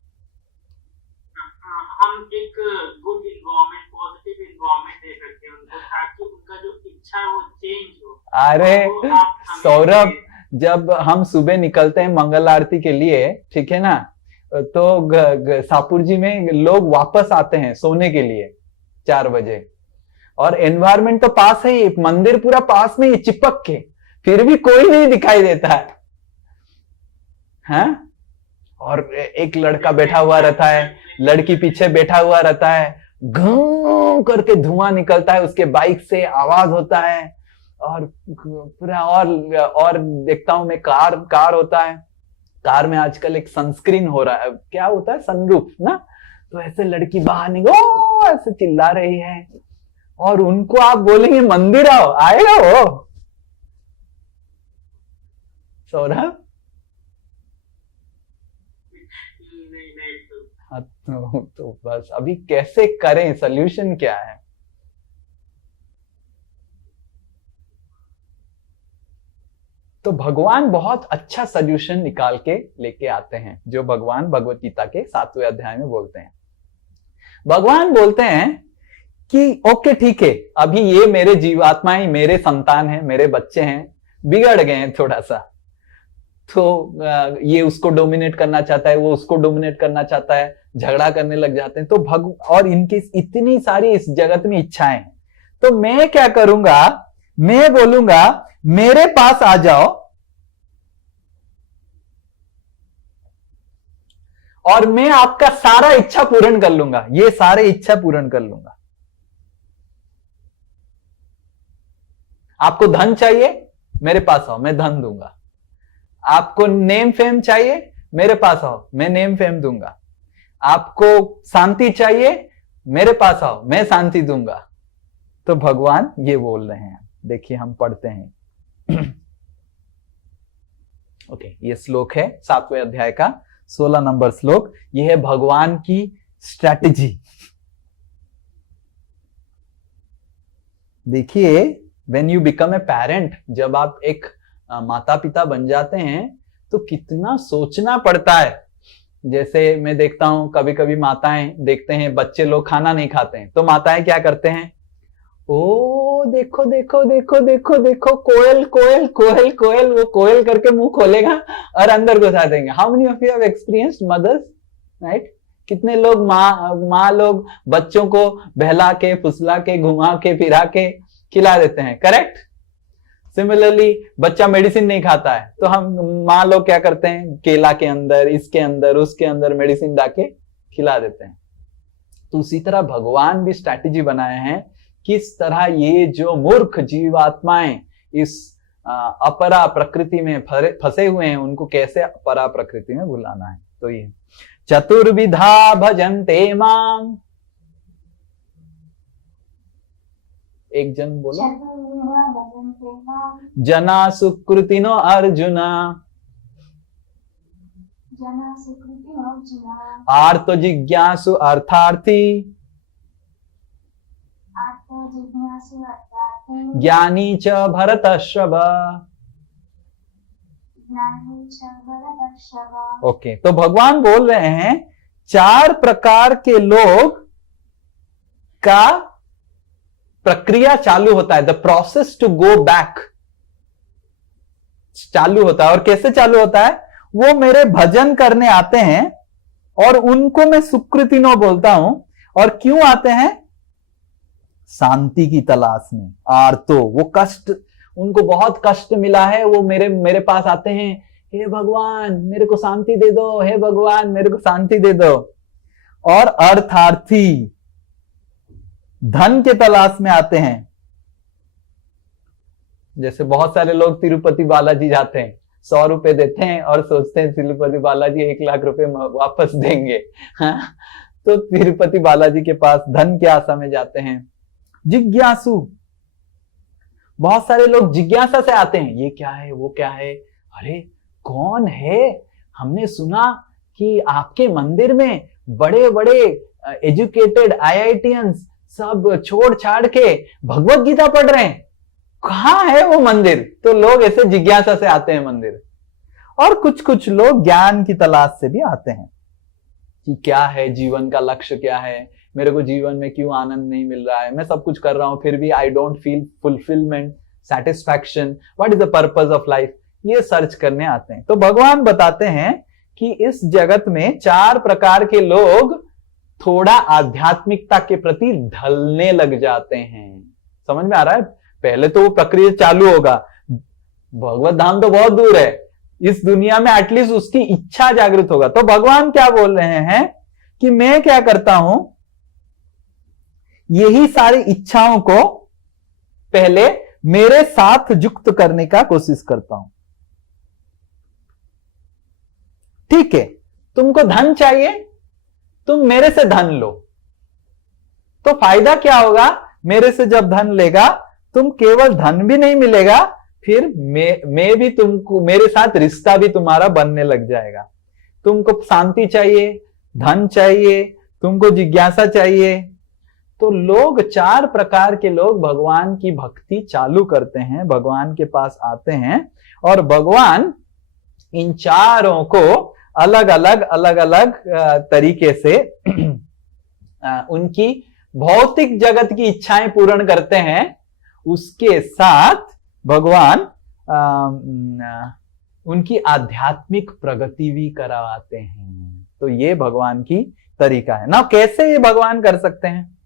हम एक good environment, positive environment they सकते हैं उनको, ताकि उनका जो इच्छा है वो चेंज हो। अरे सौरभ, जब हम सुबह निकलते हैं मंगल आरती के लिए, ठीक है ना, तो सापुर जी में लोग वापस आते हैं सोने के लिए 4 बजे, और एनवायरमेंट तो पास है ही, मंदिर पूरा पास में ही चिपक के, फिर भी कोई नहीं दिखाई देता है। हाँ? और एक लड़का बैठा हुआ रहता है, लड़की पीछे बैठा हुआ रहता है, घूं करके धुआं निकलता है उसके बाइक से, आवाज होता है, और पूरा और देखता हूं मैं कार होता है, कार में आजकल एक सनस्क्रीन हो रहा है, क्या होता है, सनरूफ ना, तो ऐसे लड़की बाहर निकलो ऐसे चिल्ला रही है, और उनको आप बोलेंगे मंदिर आओ, आएगा वो सौरभ? तो बस अभी कैसे करें, सल्यूशन क्या है? तो भगवान बहुत अच्छा सल्यूशन निकाल के लेके आते हैं, जो भगवान भगवत गीता के 7वें अध्याय में बोलते हैं। भगवान बोलते हैं कि ओके ठीक है, अभी ये मेरे जीवात्माएं, मेरे संतान हैं, मेरे बच्चे हैं, बिगड़ गए हैं थोड़ा सा, तो ये उसको डोमिनेट करना चाहता है, वो उसको डोमिनेट करना चाहता है, झगड़ा करने लग जाते हैं, तो और इनकी इतनी सारी इस जगत में इच्छाएं, तो मैं क्या करूंगा, मैं बोलूंगा मेरे पास आ जाओ और मैं आपका सारा इच्छा पूर्ण कर लूंगा, ये सारे इच्छा पूर्ण कर लूंगा। आपको धन चाहिए, मेरे पास आओ, मैं धन दूंगा। आपको नेम फेम चाहिए, मेरे पास आओ, मैं नेम फेम दूंगा। आपको शांति चाहिए, मेरे पास आओ, मैं शांति दूंगा। तो भगवान ये बोल रहे हैं, देखिए हम पढ़ते हैं। ओके, ये श्लोक है 7वें अध्याय का 16 नंबर श्लोक। ये है भगवान की स्ट्रैटेजी। देखिए, when you become a parent, जब आप एक माता पिता बन जाते हैं तो कितना सोचना पड़ता है। जैसे मैं देखता हूं, कभी कभी माताएं देखते हैं बच्चे लोग खाना नहीं खाते हैं, तो माताएं क्या करते हैं, ओ देखो देखो देखो देखो देखो, कोयल कोयल कोयल कोयल, वो कोयल करके मुंह खोलेगा और अंदर घुसा देंगे। How many of you have experienced mothers, right? कितने लोग माँ लोग बच्चों को बहला के, फुसला के, घुमा के, फिरा के खिला देते हैं, करेक्ट? सिमिलरली बच्चा मेडिसिन नहीं खाता है तो हम माँ लोग क्या करते हैं, केला के अंदर, इसके अंदर, उसके अंदर मेडिसिन डाके खिला देते हैं। तो उसी तरह भगवान भी स्ट्रैटेजी बनाए हैं, किस तरह ये जो मूर्ख जीवात्माएं इस अपरा प्रकृति में फंसे हुए हैं, उनको कैसे अपरा प्रकृति में बुलाना है। तो ये चतुर्विधा भजन्ते माम, एक जन बोलो, जना सुकृतिनो अर्जुना, आर्तो जिज्ञासु अर्थार्थी, ज्ञानी च भरतश्रव। ओके, तो भगवान बोल रहे हैं 4 प्रकार के लोग का प्रक्रिया चालू होता है, the process to go back चालू होता है। और कैसे चालू होता है? वो मेरे भजन करने आते हैं और उनको मैं सुकृतिनो बोलता हूं। और क्यों आते हैं? शांति की तलाश में। आर्तो, वो कष्ट, उनको बहुत कष्ट मिला है, वो मेरे पास आते हैं, हे भगवान मेरे को शांति दे दो, हे भगवान मेरे को शांति दे दो। और अर्थार्थी, धन के तलाश में आते हैं। जैसे बहुत सारे लोग तिरुपति बालाजी जाते हैं, 100 रुपए देते हैं और सोचते हैं तिरुपति बालाजी 1 लाख रुपए वापस देंगे। हाँ? तो तिरुपति बालाजी के पास धन की आशा में जाते हैं। जिज्ञासु, बहुत सारे लोग जिज्ञासा से आते हैं, ये क्या है, वो क्या है, अरे कौन है, हमने सुना कि आपके मंदिर में बड़े बड़े एजुकेटेड IITians सब छोड़ छाड़ के भगवत गीता पढ़ रहे हैं, कहां है वो मंदिर? तो लोग ऐसे जिज्ञासा से आते हैं मंदिर। और कुछ कुछ लोग ज्ञान की तलाश से भी आते हैं कि क्या है जीवन का लक्ष्य, क्या है, मेरे को जीवन में क्यों आनंद नहीं मिल रहा है, मैं सब कुछ कर रहा हूं फिर भी I don't feel fulfilment, satisfaction, what is the purpose of life, ये सर्च करने आते हैं। तो भगवान बताते हैं कि इस जगत में 4 प्रकार के लोग थोड़ा आध्यात्मिकता के प्रति ढलने लग जाते हैं। समझ में आ रहा है? पहले तो वो प्रक्रिया चालू होगा, भगवत धाम तो बहुत दूर है, इस दुनिया में एटलीस्ट उसकी इच्छा जागृत होगा। तो भगवान क्या बोल रहे हैं कि मैं क्या करता हूं, यही सारी इच्छाओं को पहले मेरे साथ युक्त करने का कोशिश करता हूं। ठीक है, तुमको धन चाहिए, तुम मेरे से धन लो, तो फायदा क्या होगा? मेरे से जब धन लेगा, तुम केवल धन भी नहीं मिलेगा, फिर मैं भी तुमको, मेरे साथ रिश्ता भी तुम्हारा बनने लग जाएगा। तुमको शांति चाहिए, धन चाहिए, तुमको जिज्ञासा चाहिए। तो लोग 4 प्रकार के लोग भगवान की भक्ति चालू करते हैं, भगवान के पास आते हैं, और भगवान इन चारों को अलग अलग तरीके से उनकी भौतिक जगत की इच्छाएं पूर्ण करते हैं। उसके साथ भगवान उनकी आध्यात्मिक प्रगति भी करवाते हैं। तो ये भगवान की तरीका है ना। कैसे ये भगवान कर सकते हैं,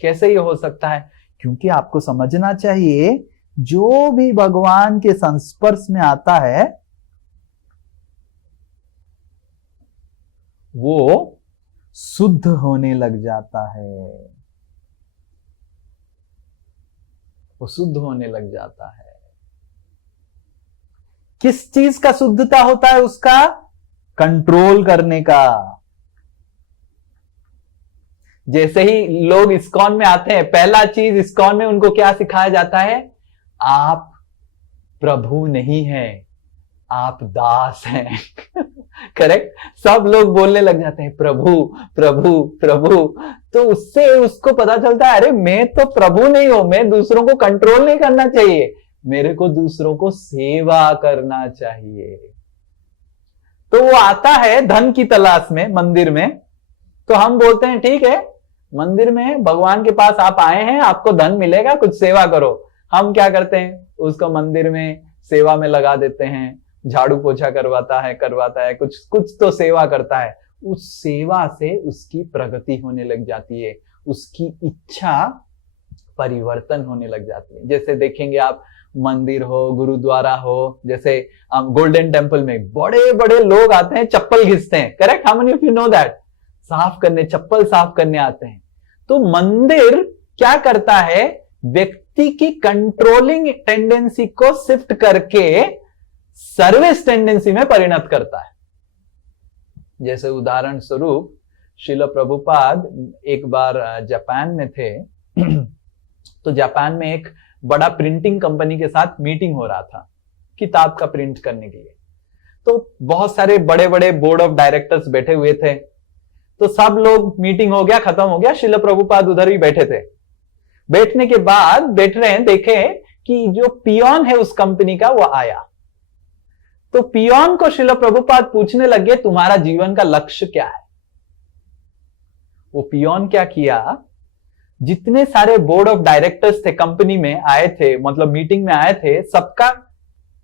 कैसे ये हो सकता है? क्योंकि आपको समझना चाहिए, जो भी भगवान के संस्पर्श में आता है वो शुद्ध होने लग जाता है, वो शुद्ध होने लग जाता है। किस चीज का शुद्धता होता है उसका? कंट्रोल करने का। जैसे ही लोग इस्कॉन में आते हैं, पहला चीज इस्कॉन में उनको क्या सिखाया जाता है? आप प्रभु नहीं हैं, आप दास हैं। करेक्ट? सब लोग बोलने लग जाते हैं प्रभु प्रभु प्रभु। तो उससे उसको पता चलता है, अरे मैं तो प्रभु नहीं हूं, मैं दूसरों को कंट्रोल नहीं करना चाहिए, मेरे को दूसरों को सेवा करना चाहिए। तो वो आता है धन की तलाश में मंदिर में। तो हम बोलते हैं ठीक है, मंदिर में भगवान के पास आप आए हैं, आपको धन मिलेगा, कुछ सेवा करो। हम क्या करते हैं, उसको मंदिर में सेवा में लगा देते हैं, झाड़ू पोछा करवाता है, कुछ तो सेवा करता है। उस सेवा से उसकी प्रगति होने लग जाती है, उसकी इच्छा परिवर्तन होने लग जाती है। जैसे देखेंगे आप, मंदिर हो, गुरुद्वारा हो, जैसे गोल्डन टेम्पल में बड़े बड़े लोग आते हैं, चप्पल घिसते हैं। Correct? How many of you know that? साफ करने, चप्पल साफ करने आते हैं। तो मंदिर क्या करता है? व्यक्ति की कंट्रोलिंग टेंडेंसी को शिफ्ट करके सर्विस टेंडेंसी में परिणत करता है। जैसे उदाहरण स्वरूप श्रील प्रभुपाद एक बार जापान में थे। तो जापान में एक बड़ा प्रिंटिंग कंपनी के साथ मीटिंग हो रहा था, किताब का प्रिंट करने के लिए। तो बहुत सारे बड़े बड़े बोर्ड ऑफ डायरेक्टर्स बैठे हुए थे। तो सब लोग, मीटिंग हो गया, खत्म हो गया, श्रील प्रभुपाद उधर ही बैठे थे। बैठने के बाद बैठ रहे हैं, देखे कि जो पियोन है उस कंपनी का वो आया। तो पियोन को श्रील प्रभुपाद पूछने लगे तुम्हारा जीवन का लक्ष्य क्या है। वो पियोन क्या किया, जितने सारे बोर्ड ऑफ डायरेक्टर्स थे कंपनी में आए थे, मतलब मीटिंग में आए थे, सबका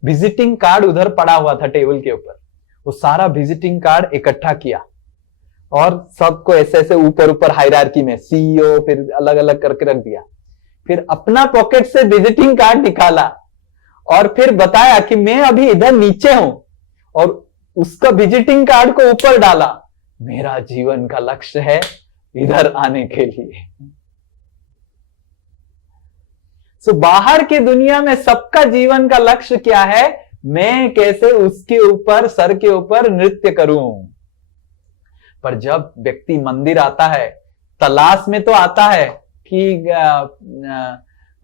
विजिटिंग कार्ड उधर पड़ा हुआ था टेबल के ऊपर। वो सारा विजिटिंग कार्ड इकट्ठा किया और सबको ऐसे ऐसे ऊपर ऊपर हायरार्की में सीईओ फिर अलग अलग करके रख दिया। फिर अपना पॉकेट से विजिटिंग कार्ड निकाला और फिर बताया कि मैं अभी इधर नीचे हूं, और उसका विजिटिंग कार्ड को ऊपर डाला, मेरा जीवन का लक्ष्य है इधर आने के लिए। सो बाहर की दुनिया में सबका जीवन का लक्ष्य क्या है, मैं कैसे उसके ऊपर, सर के ऊपर नृत्य करूं। पर जब व्यक्ति मंदिर आता है, तलाश में तो आता है कि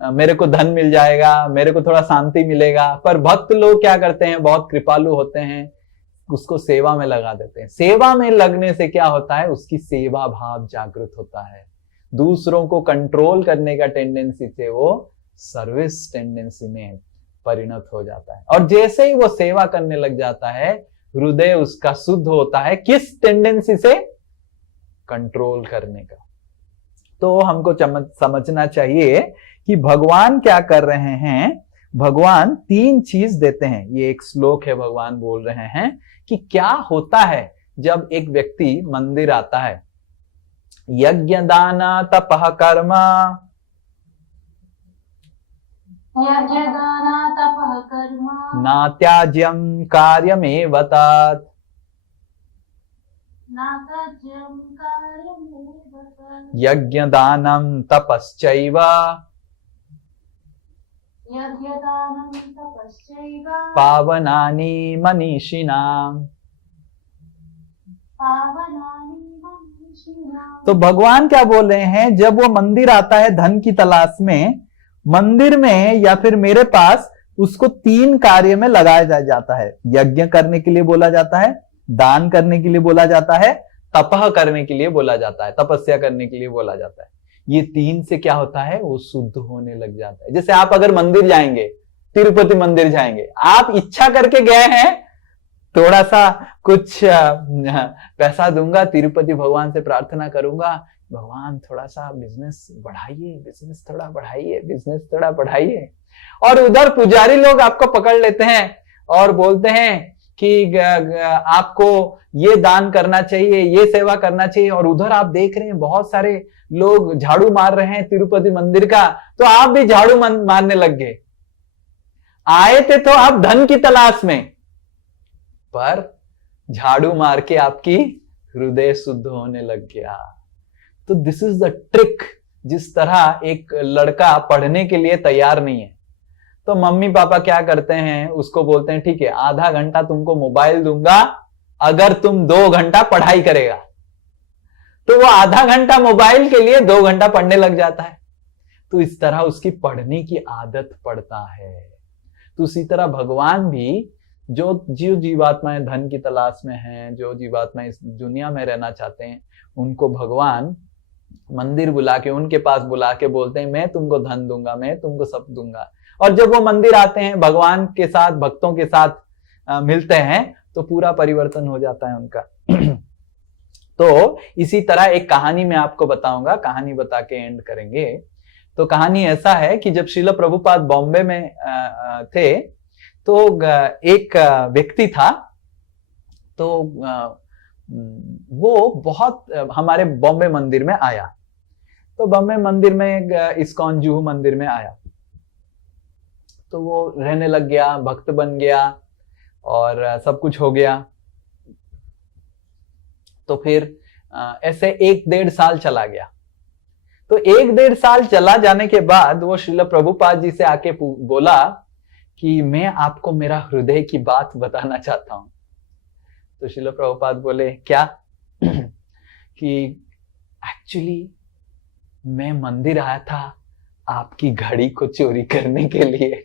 मेरे को धन मिल जाएगा, मेरे को थोड़ा शांति मिलेगा, पर भक्त लोग क्या करते हैं, बहुत कृपालु होते हैं, उसको सेवा में लगा देते हैं। सेवा में लगने से क्या होता है, उसकी सेवा भाव जागृत होता है, दूसरों को कंट्रोल करने का टेंडेंसी से वो सर्विस टेंडेंसी में परिणत हो जाता है। और जैसे ही वो सेवा करने लग जाता है, हृदय उसका शुद्ध होता है। किस टेंडेंसी से? कंट्रोल करने का। तो हमको समझना चाहिए कि भगवान क्या कर रहे हैं। भगवान 3 चीज देते हैं। ये एक श्लोक है, भगवान बोल रहे हैं कि क्या होता है जब एक व्यक्ति मंदिर आता है। यज्ञ दान तपः कर्म, न त्याज्यम कार्यमेव तत्, यज्ञ दानम तपश्चैव पावनानि मनीषिणाम्। तो भगवान क्या बोल रहे हैं, जब वो मंदिर आता है धन की तलाश में, मंदिर में या फिर मेरे पास, उसको 3 कार्य में लगाया जाता है। यज्ञ करने के लिए बोला जाता है, दान करने के लिए बोला जाता है, तपह करने के लिए बोला जाता है, तपस्या करने के लिए बोला जाता है। ये 3 से क्या होता है, वो शुद्ध होने लग जाता है। जैसे आप अगर मंदिर जाएंगे, तिरुपति मंदिर जाएंगे, आप इच्छा करके गए हैं, थोड़ा सा कुछ पैसा दूंगा, तिरुपति भगवान से प्रार्थना करूंगा, भगवान थोड़ा सा बिजनेस बढ़ाइए, बिजनेस थोड़ा बढ़ाइए, बिजनेस थोड़ा बढ़ाइए। और उधर पुजारी लोग आपको पकड़ लेते हैं और बोलते हैं कि आपको ये दान करना चाहिए, ये सेवा करना चाहिए। और उधर आप देख रहे हैं बहुत सारे लोग झाड़ू मार रहे हैं तिरुपति मंदिर का, तो आप भी झाड़ू मारने लग गए। आए थे तो आप धन की तलाश में, पर झाड़ू मार के आपकी हृदय शुद्ध होने लग गया। तो दिस इज द ट्रिक। जिस तरह एक लड़का पढ़ने के लिए तैयार नहीं है, तो मम्मी पापा क्या करते हैं, उसको बोलते हैं ठीक है, आधा घंटा तुमको मोबाइल दूंगा अगर तुम 2 घंटा पढ़ाई करेगा। तो वो आधा घंटा मोबाइल के लिए 2 घंटा पढ़ने लग जाता है। तो इस तरह उसकी पढ़ने की आदत पड़ता है। तो उसी तरह भगवान भी जो जीवात्माएं धन की तलाश में हैं, जो जीवात्माएं इस दुनिया में रहना चाहते हैं, उनको भगवान मंदिर बुला के, उनके पास बुला के बोलते हैं मैं तुमको धन दूंगा, मैं तुमको सब दूंगा। और जब वो मंदिर आते हैं, भगवान के साथ, भक्तों के साथ मिलते हैं, तो पूरा परिवर्तन हो जाता है उनका। तो इसी तरह एक कहानी मैं आपको बताऊंगा, कहानी बता के एंड करेंगे। तो कहानी ऐसा है कि जब श्रील प्रभुपाद बॉम्बे में थे, तो एक व्यक्ति था, तो वो बहुत हमारे बॉम्बे मंदिर में आया। तो बॉम्बे मंदिर में इस्कॉन जुहू मंदिर में आया, तो वो रहने लग गया, भक्त बन गया और सब कुछ हो गया। तो फिर ऐसे 1-1.5 साल चला गया। तो 1-1.5 साल चला जाने के बाद वो श्रील प्रभुपाद जी से आके बोला कि मैं आपको मेरा हृदय की बात बताना चाहता हूं। तो श्रील प्रभुपाद बोले क्या? कि एक्चुअली मैं मंदिर आया था आपकी घड़ी को चोरी करने के लिए।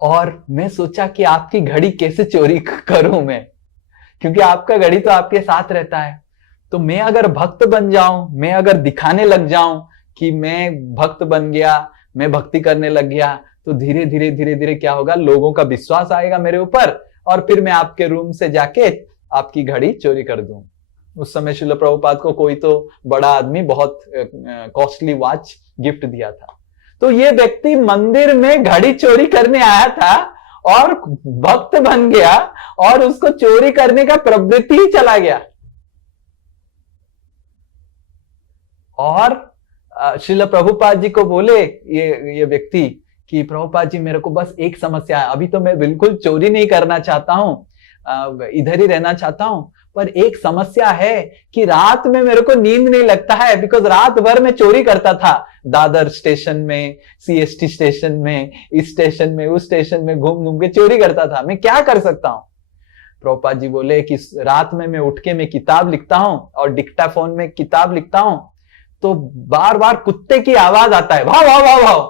और मैं सोचा कि आपकी घड़ी कैसे चोरी करूं मैं, क्योंकि आपका घड़ी तो आपके साथ रहता है। तो मैं अगर भक्त बन जाऊं, मैं अगर दिखाने लग जाऊं कि मैं भक्त बन गया, मैं भक्ति करने लग गया, तो धीरे धीरे धीरे धीरे क्या होगा, लोगों का विश्वास आएगा मेरे ऊपर, और फिर मैं आपके रूम से जाके आपकी घड़ी चोरी कर दूं। उस समय श्रील प्रभुपाद को कोई तो बड़ा आदमी बहुत कॉस्टली वॉच गिफ्ट दिया था। तो ये व्यक्ति मंदिर में घड़ी चोरी करने आया था और भक्त बन गया और उसको चोरी करने का प्रवृत्ति ही चला गया। और श्रील प्रभुपाद जी को बोले ये व्यक्ति कि प्रभुपाद जी मेरे को बस एक समस्या है, अभी तो मैं बिल्कुल चोरी नहीं करना चाहता हूं, इधर ही रहना चाहता हूं, पर एक समस्या है कि रात में मेरे को नींद नहीं लगता है, बिकॉज रात भर मैं चोरी करता था, दादर स्टेशन में, सीएसटी स्टेशन में, इस स्टेशन में, उस स्टेशन में घूम घूम के चोरी करता था, मैं क्या कर सकता हूं। प्रभुपाद जी बोले कि रात में मैं उठ के मैं किताब लिखता हूं और डिक्टाफोन में किताब लिखता हूं, तो बार बार कुत्ते की आवाज आता है, भाव भाव भाव भाव,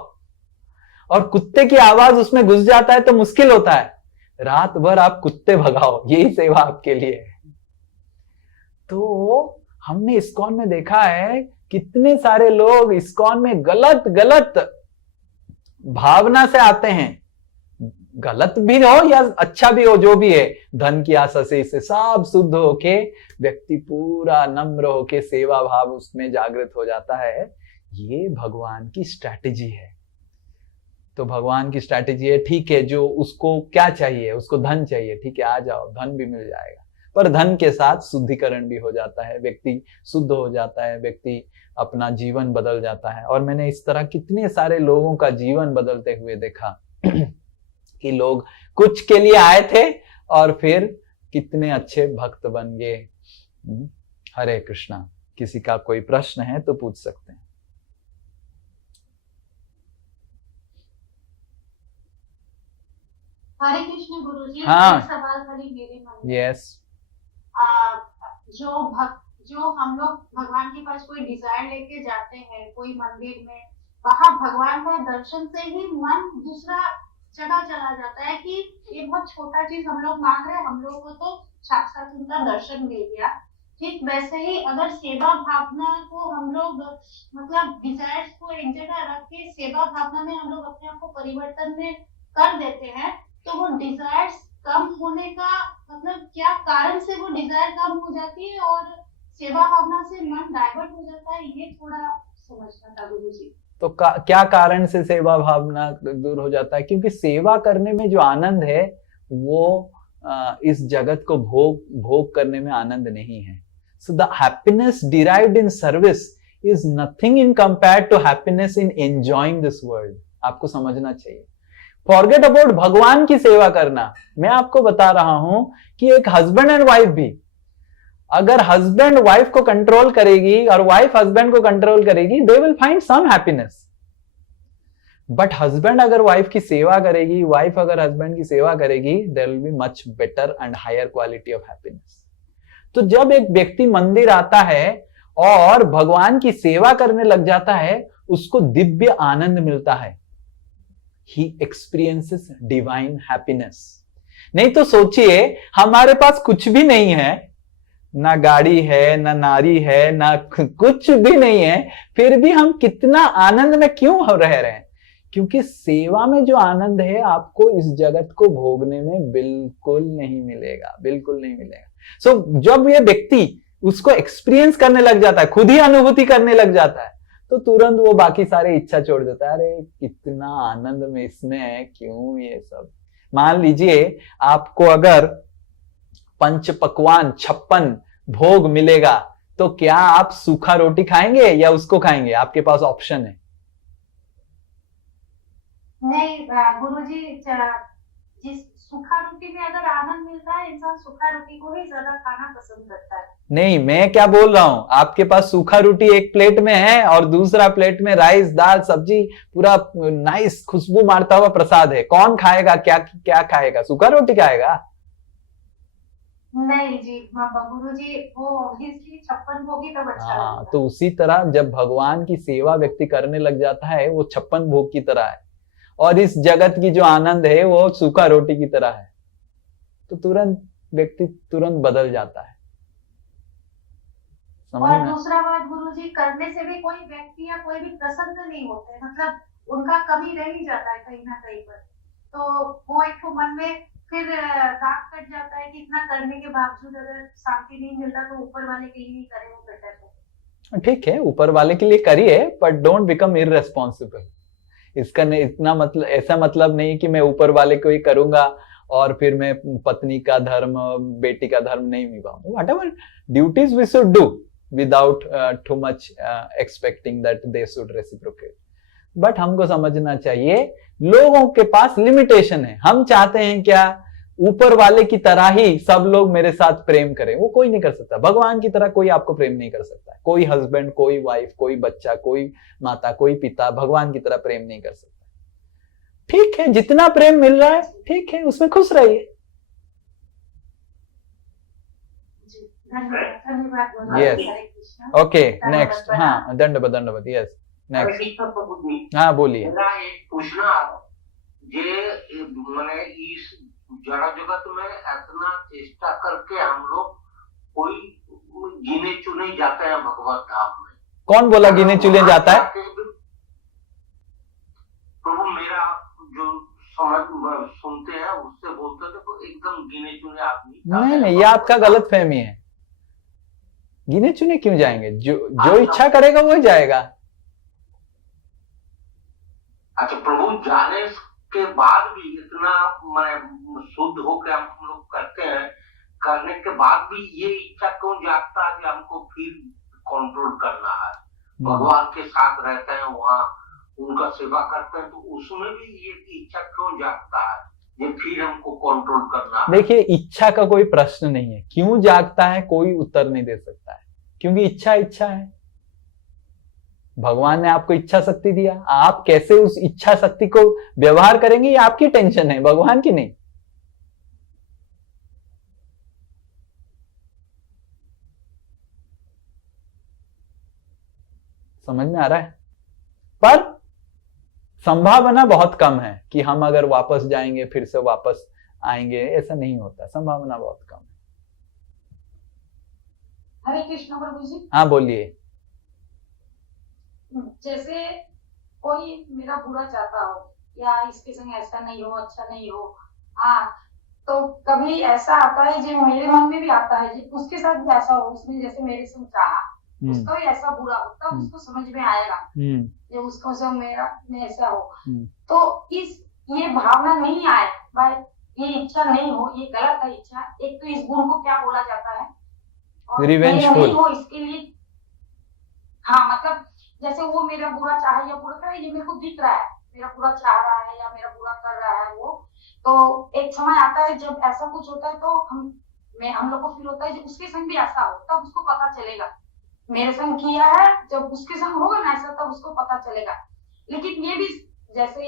और कुत्ते की आवाज उसमें घुस जाता है तो मुश्किल होता है, रात भर आप कुत्ते भगाओ, यही सेवा आपके लिए है। तो हमने इस्कॉन में देखा है कितने सारे लोग इस्कॉन में गलत गलत भावना से आते हैं, गलत भी हो या अच्छा भी हो, जो भी है, धन की आशा से इसे सब शुद्ध होके व्यक्ति पूरा नम्र होके सेवा भाव उसमें जागृत हो जाता है। ये भगवान की स्ट्रैटेजी है। तो भगवान की स्ट्रैटेजी है, ठीक है, जो उसको क्या चाहिए, उसको धन चाहिए, ठीक है, आ जाओ, धन भी मिल जाएगा, पर धन के साथ शुद्धिकरण भी हो जाता है, व्यक्ति शुद्ध हो जाता है, व्यक्ति अपना जीवन बदल जाता है। और मैंने इस तरह कितने सारे लोगों का जीवन बदलते हुए देखा कि लोग कुछ के लिए आए थे और फिर कितने अच्छे भक्त बन गए। हरे कृष्णा। किसी का कोई प्रश्न है तो पूछ सकते हैं। हरे कृष्ण गुरुजी, हाँ। एक सवाल खाली मेरे मन में। यस। जो हम लोग भगवान के पास कोई डिजायर लेके जाते हैं कोई मंदिर में, वहां भगवान का दर्शन से ही मन दूसरा जगह चला जाता है कि ये बहुत छोटा चीज हम लोग मांग रहे हैं, हम लोग को तो साक्षात उनका दर्शन मिल गया। ठीक वैसे ही अगर सेवा भावना को हम लोग मतलब डिजायर्स को एक जगह रख के सेवा भावना में हम लोग अपने आप को परिवर्तन में कर देते हैं, तो वो डिजायर्स कम होने का मतलब क्या कारण से वो डिजायर कम हो जाती है और सेवा भावना से मन डाइवर्ट हो जाता है, ये थोड़ा समझना था गुरुजी। तो क्या कारण से सेवा भावना दूर हो जाता है? क्योंकि सेवा करने में जो आनंद है वो इस जगत को भोग करने में आनंद नहीं है। So the happiness derived in service is nothing in compare to happiness in enjoying this world. आपको समझना चाहिए। फॉरगेट अबाउट भगवान की सेवा करना। मैं आपको बता रहा हूं कि एक हस्बैंड एंड वाइफ भी, अगर हस्बैंड वाइफ को कंट्रोल करेगी और वाइफ हस्बैंड को कंट्रोल करेगी, they will find some happiness. But husband अगर वाइफ की सेवा करेगी, वाइफ अगर हस्बैंड की सेवा करेगी, there will be much better and higher quality of happiness. तो जब एक व्यक्ति मंदिर आता है और भगवान की सेवा करने लग जाता है, उसको दिव्य आनंद मिलता है। He experiences divine happiness। नहीं तो सोचिए, हमारे पास कुछ भी नहीं है, ना गाड़ी है, ना नारी है, ना कुछ भी नहीं है, फिर भी हम कितना आनंद में क्यों रह रहे हैं? क्योंकि सेवा में जो आनंद है आपको इस जगत को भोगने में बिल्कुल नहीं मिलेगा, बिल्कुल नहीं मिलेगा। सो जब ये व्यक्ति उसको एक्सपीरियंस करने लग जाता है, खुद ही अनुभूति करने लग जाता है, तो तुरंत वो बाकी सारे इच्छा छोड़ देता है। अरे कितना आनंद में इसमें है, क्यों ये सब। मान लीजिए आपको अगर पंच पकवान 56 भोग मिलेगा, तो क्या आप सूखा रोटी खाएंगे या उसको खाएंगे? आपके पास ऑप्शन है। नहीं गुरुजी, जिस सूखा रोटी में अगर आनंद मिलता है, इंसान सूखा रोटी को ही ज्यादा खाना पसंद करता है। नहीं, मैं क्या बोल रहा हूं, आपके पास सूखा रोटी एक प्लेट में है और दूसरा प्लेट में राइस, दाल, सब्जी, पूरा नाइस खुशबू मारता हुआ प्रसाद है। कौन खाएगा? क्या खाएगा? सूखा रोटी खाएगा? नहीं जी गुरुजी, वो ऑब्वियसली 56 भोग ही तब अच्छा लगता है। तो उसी तरह जब भगवान की सेवा व्यक्ति करने लग जाता है, वो 56 भोग की तरह है, और इस जगत की जो आनंद है वो सूखा रोटी की तरह है। तो तुरंत व्यक्ति तुरंत बदल जाता है। और दूसरा बात गुरुजी, करने से भी कोई व्यक्ति या कोई भी प्रसन्न नहीं होते। मतलब उनका कमी रह ही जाता है कहीं ना कहीं पर। तो वो एक तो मन में फिर दाग कट जाता है कि इतना करने के बावजूद अगर शांति नहीं मिलता तो ऊपर वाले के लिए ही करें वो बेटर है। ठीक है, ऊपर वाले के लिए करिए, बट डोंट बिकम इररेस्पॉन्सिबल। इसका नहीं, इतना मतलब, ऐसा मतलब नहीं कि मैं ऊपर वाले को ही करूंगा और फिर मैं पत्नी का धर्म, बेटी का धर्म नहीं निभाऊंगा। Whatever duties we should do without too much expecting that they should reciprocate. But हमको समझना चाहिए लोगों के पास लिमिटेशन है। हम चाहते हैं क्या, ऊपर वाले की तरह ही सब लोग मेरे साथ प्रेम करें, वो कोई नहीं कर सकता। भगवान की तरह कोई आपको प्रेम नहीं कर सकता। कोई हस्बैंड, कोई वाइफ, कोई बच्चा, कोई माता, कोई पिता भगवान की तरह प्रेम नहीं कर सकता। ठीक है, जितना प्रेम मिल रहा है ठीक है, उसमें खुश रहिए। Yes, okay, next. हाँ, दंडवत, यस, नेक्स्ट। हाँ, बोलिए। एक पूछना, जे माने इस जड़ा जगत में इतना चेष्टा करके हम लोग कोई गिने चुने जाते हैं भगवत धाम में। कौन बोला गिने चुने जाता है? प्रभु मेरा जो समझ सुनते हैं उससे बोलते थे तो एकदम गिने चुने आदमी। नहीं, ये आपका गलत फहमी है। गिने चुने क्यों जाएंगे? जो इच्छा करेगा वो ही जाएगा। अच्छा, प्रभु जाने के बाद भी इतना शुद्ध होकर हम लोग करते हैं, करने के बाद भी ये इच्छा क्यों जागता है कि हमको फिर कंट्रोल करना है? भगवान के साथ रहते हैं, वहाँ उनका सेवा करते हैं, तो उसमें भी ये इच्छा क्यों जागता है ये फिर हमको कंट्रोल करना है? देखिए, इच्छा का कोई प्रश्न नहीं है। क्यों जागता है कोई उत्तर नहीं दे सकता है, क्योंकि इच्छा इच्छा है। भगवान ने आपको इच्छा शक्ति दिया, आप कैसे उस इच्छा शक्ति को व्यवहार करेंगे ये आपकी टेंशन है, भगवान की नहीं। समझ में आ रहा है? पर संभावना बहुत कम है कि हम अगर वापस जाएंगे फिर से वापस आएंगे, ऐसा नहीं होता। संभावना बहुत कम है। हरे कृष्ण प्रभु जी। हाँ, बोलिए। जैसे कोई मेरा बुरा चाहता हो या इसके संग ऐसा नहीं हो, अच्छा नहीं हो, हाँ, तो कभी ऐसा आता है जो मेरे मन में भी आता है उसके साथ भी ऐसा हो, उसने जैसे मेरे संग चाहा, उसका भी ऐसा बुरा हो, तब उसको समझ में आएगा जो उसको सब मेरा में ऐसा हो। तो ये भावना नहीं आए, भाई ये इच्छा नहीं हो, ये गलत है इच्छा। एक तो इस गुण को क्या बोला जाता है, और नहीं हो इसके लिए, हाँ, मतलब जैसे वो मेरा बुरा चाहे या बुरा करे, ये मेरे को दिख रहा है, मेरा बुरा चाह रहा है या मेरा बुरा कर रहा है वो। तो एक समय आता है जब ऐसा कुछ होता है तो हम लोग को फील होता है जब उसके संग भी ऐसा हो, तब उसको पता चलेगा मेरे संग किया है, जब उसके संग होगा ना ऐसा तब उसको पता चलेगा। लेकिन ये भी जैसे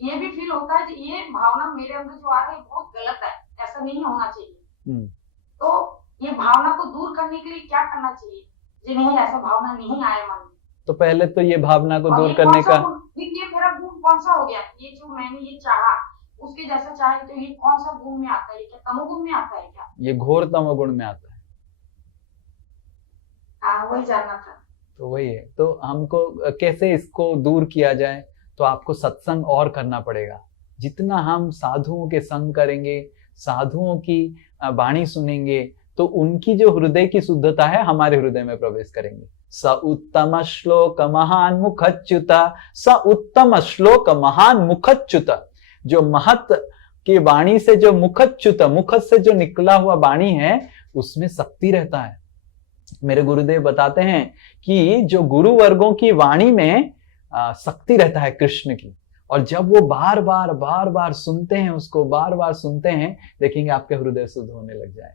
ये भी फील होता है कि ये भावना मेरे अंदर जो आ रही है बहुत गलत है, ऐसा नहीं होना चाहिए। तो ये भावना को दूर करने के लिए क्या करना चाहिए जी? नहीं, ऐसा भावना नहीं आए मन में। तो पहले तो ये भावना को दूर करने का, ये मेरा गुण कौन सा हो गया, ये जो मैंने ये चाहा उसके जैसा चाहे, तो ये कौन सा गुण में आता है? क्या तमोगुण में आता है क्या? ये घोर तमोगुण में आता है। हाँ, वही जानना था। तो वही है। तो हमको कैसे इसको दूर किया जाए, तो आपको सत्संग और करना पड़ेगा। जितना हम साधुओं के संग करेंगे, साधुओं की वाणी सुनेंगे, तो उनकी जो हृदय की शुद्धता है हमारे हृदय में प्रवेश करेंगे। स उत्तम श्लोक महान मुखच्युत, स उत्तम श्लोक महान मुखच्युत। जो महत की वाणी से जो मुखच्युत, मुख से जो निकला हुआ वाणी है उसमें शक्ति रहता है। मेरे गुरुदेव बताते हैं कि जो गुरु वर्गों की वाणी में शक्ति रहता है कृष्ण की, और जब वो बार बार सुनते हैं, उसको बार बार सुनते हैं, देखेंगे आपके हृदय शुद्ध होने लग जाएगा।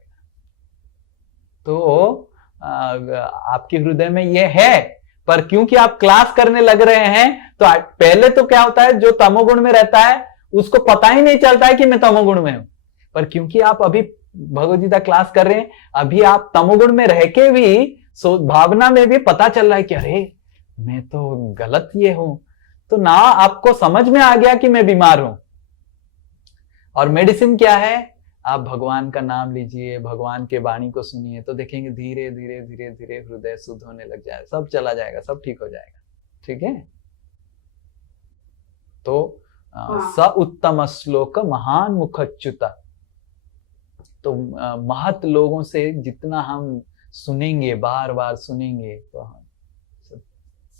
तो आपके हृदय में ये है, पर क्योंकि आप क्लास करने लग रहे हैं, तो पहले तो क्या होता है, जो तमोगुण में रहता है उसको पता ही नहीं चलता है कि मैं तमोगुण में हूं। पर क्योंकि आप अभी भगवद गीता क्लास कर रहे हैं, अभी आप तमोगुण में रह के भी भावना में भी पता चल रहा है कि अरे मैं तो गलत ये हूं। तो ना आपको समझ में आ गया कि मैं बीमार हूं। और मेडिसिन क्या है? आप भगवान का नाम लीजिए, भगवान के वाणी को सुनिए, तो देखेंगे धीरे धीरे धीरे धीरे हृदय शुद्ध होने लग जाएगा, सब चला जाएगा, सब ठीक हो जाएगा। ठीक है? तो स उत्तम श्लोक महान मुखच्युत, तो महत लोगों से जितना हम सुनेंगे, बार बार सुनेंगे, तो हम सब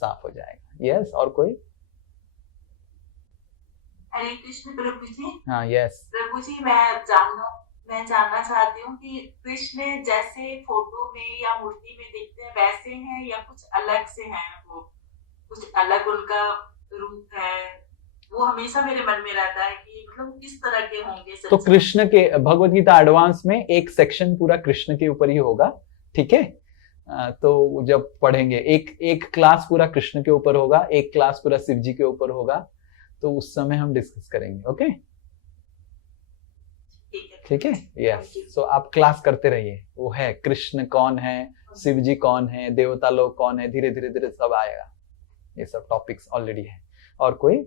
साफ हो जाएगा। यस, और कोई? हरे कृष्ण प्रभु जी। हाँ, यस प्रभु जी, मैं जानना चाहती हूँ कि कृष्ण जैसे फोटो में या मूर्ति में दिखते हैं वैसे हैं या कुछ अलग से हैं? वो कुछ अलग उनका रूप है, वो हमेशा मेरे मन में रहता है कि मतलब किस तरह के होंगे। तो कृष्ण के भगवत गीता एडवांस में एक सेक्शन पूरा कृष्ण के ऊपर ही होगा, ठीक है? तो जब पढ़ेंगे एक क्लास पूरा कृष्ण के ऊपर होगा, एक क्लास पूरा शिव जी के ऊपर होगा, तो उस समय हम डिस्कस करेंगे। ओके, ठीक है? यस, सो आप क्लास करते रहिए। वो है कृष्ण कौन है, शिव जी कौन है, देवता लोग कौन है, धीरे धीरे धीरे सब आएगा। ये सब टॉपिक्स ऑलरेडी है। और कोई?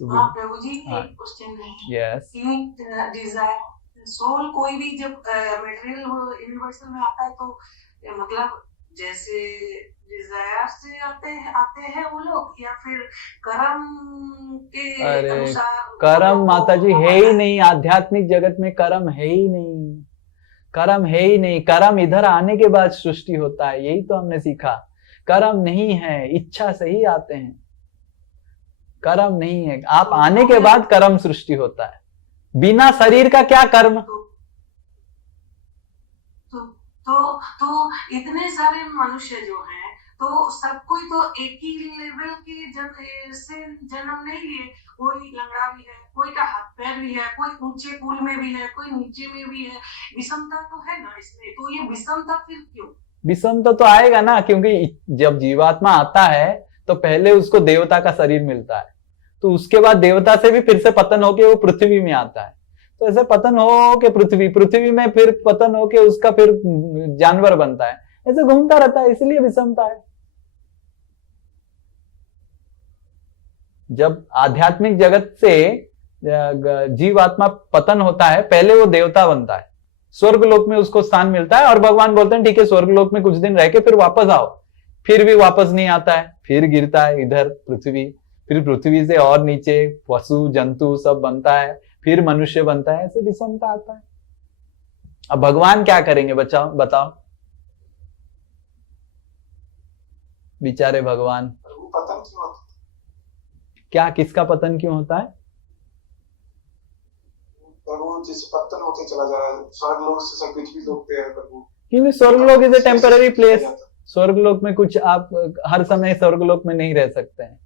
प्रभु जी, एक क्वेश्चन है। यस, डिजायर सोल कोई भी जब मटेरियल यूनिवर्सल में आता है तो मतलब जैसे डिजायर से आते हैं वो लोग, या फिर कर्म के अनुसार? कर्म माता जी है ही नहीं, आध्यात्मिक जगत में कर्म है ही नहीं, कर्म है ही नहीं। कर्म इधर आने के बाद सृष्टि होता है, यही तो हमने सीखा। कर्म नहीं है, इच्छा से ही आते हैं, कर्म नहीं है। आप आने के बाद कर्म सृष्टि होता है, बिना शरीर का क्या कर्म? तो इतने सारे मनुष्य जो हैं, तो सब कोई तो एक ही लेवल के से जन्म नहीं लिए। कोई लंगड़ा भी है, कोई का हाथ पैर भी है, कोई ऊंचे कुल में भी है, कोई नीचे में भी है। विषमता तो है ना इसमें, तो ये विषमता फिर क्यों? विषमता तो आएगा ना, क्योंकि जब जीवात्मा आता है तो पहले उसको देवता का शरीर मिलता है, तो उसके बाद देवता से भी फिर से पतन होके वो पृथ्वी में आता है। तो ऐसे पतन हो के पृथ्वी में फिर पतन हो के उसका फिर जानवर बनता है, ऐसे घूमता रहता है, इसलिए विषमता है। जब आध्यात्मिक जगत से जीवात्मा पतन होता है, पहले वो देवता बनता है, स्वर्ग लोक में उसको स्थान मिलता है, और भगवान बोलते हैं ठीक है स्वर्ग लोक में कुछ दिन रह के फिर वापस आओ। फिर भी वापस नहीं आता है, फिर गिरता है इधर पृथ्वी, फिर पृथ्वी से और नीचे पशु जंतु सब बनता है, फिर मनुष्य बनता है, ऐसे विषमता आता है। अब भगवान क्या करेंगे बताओ बेचारे भगवान। पतन क्यों होता है? क्या, किसका पतन क्यों होता है? प्रभु जिस पतन होते चला जा रहा है, स्वर्ग लोक से सब पृथ्वी लोक पे है प्रभु। क्योंकि स्वर्ग लोक इज ए टेम्पररी प्लेस। स्वर्ग लोक में कुछ आप हर समय स्वर्ग लोक में नहीं रह सकते हैं।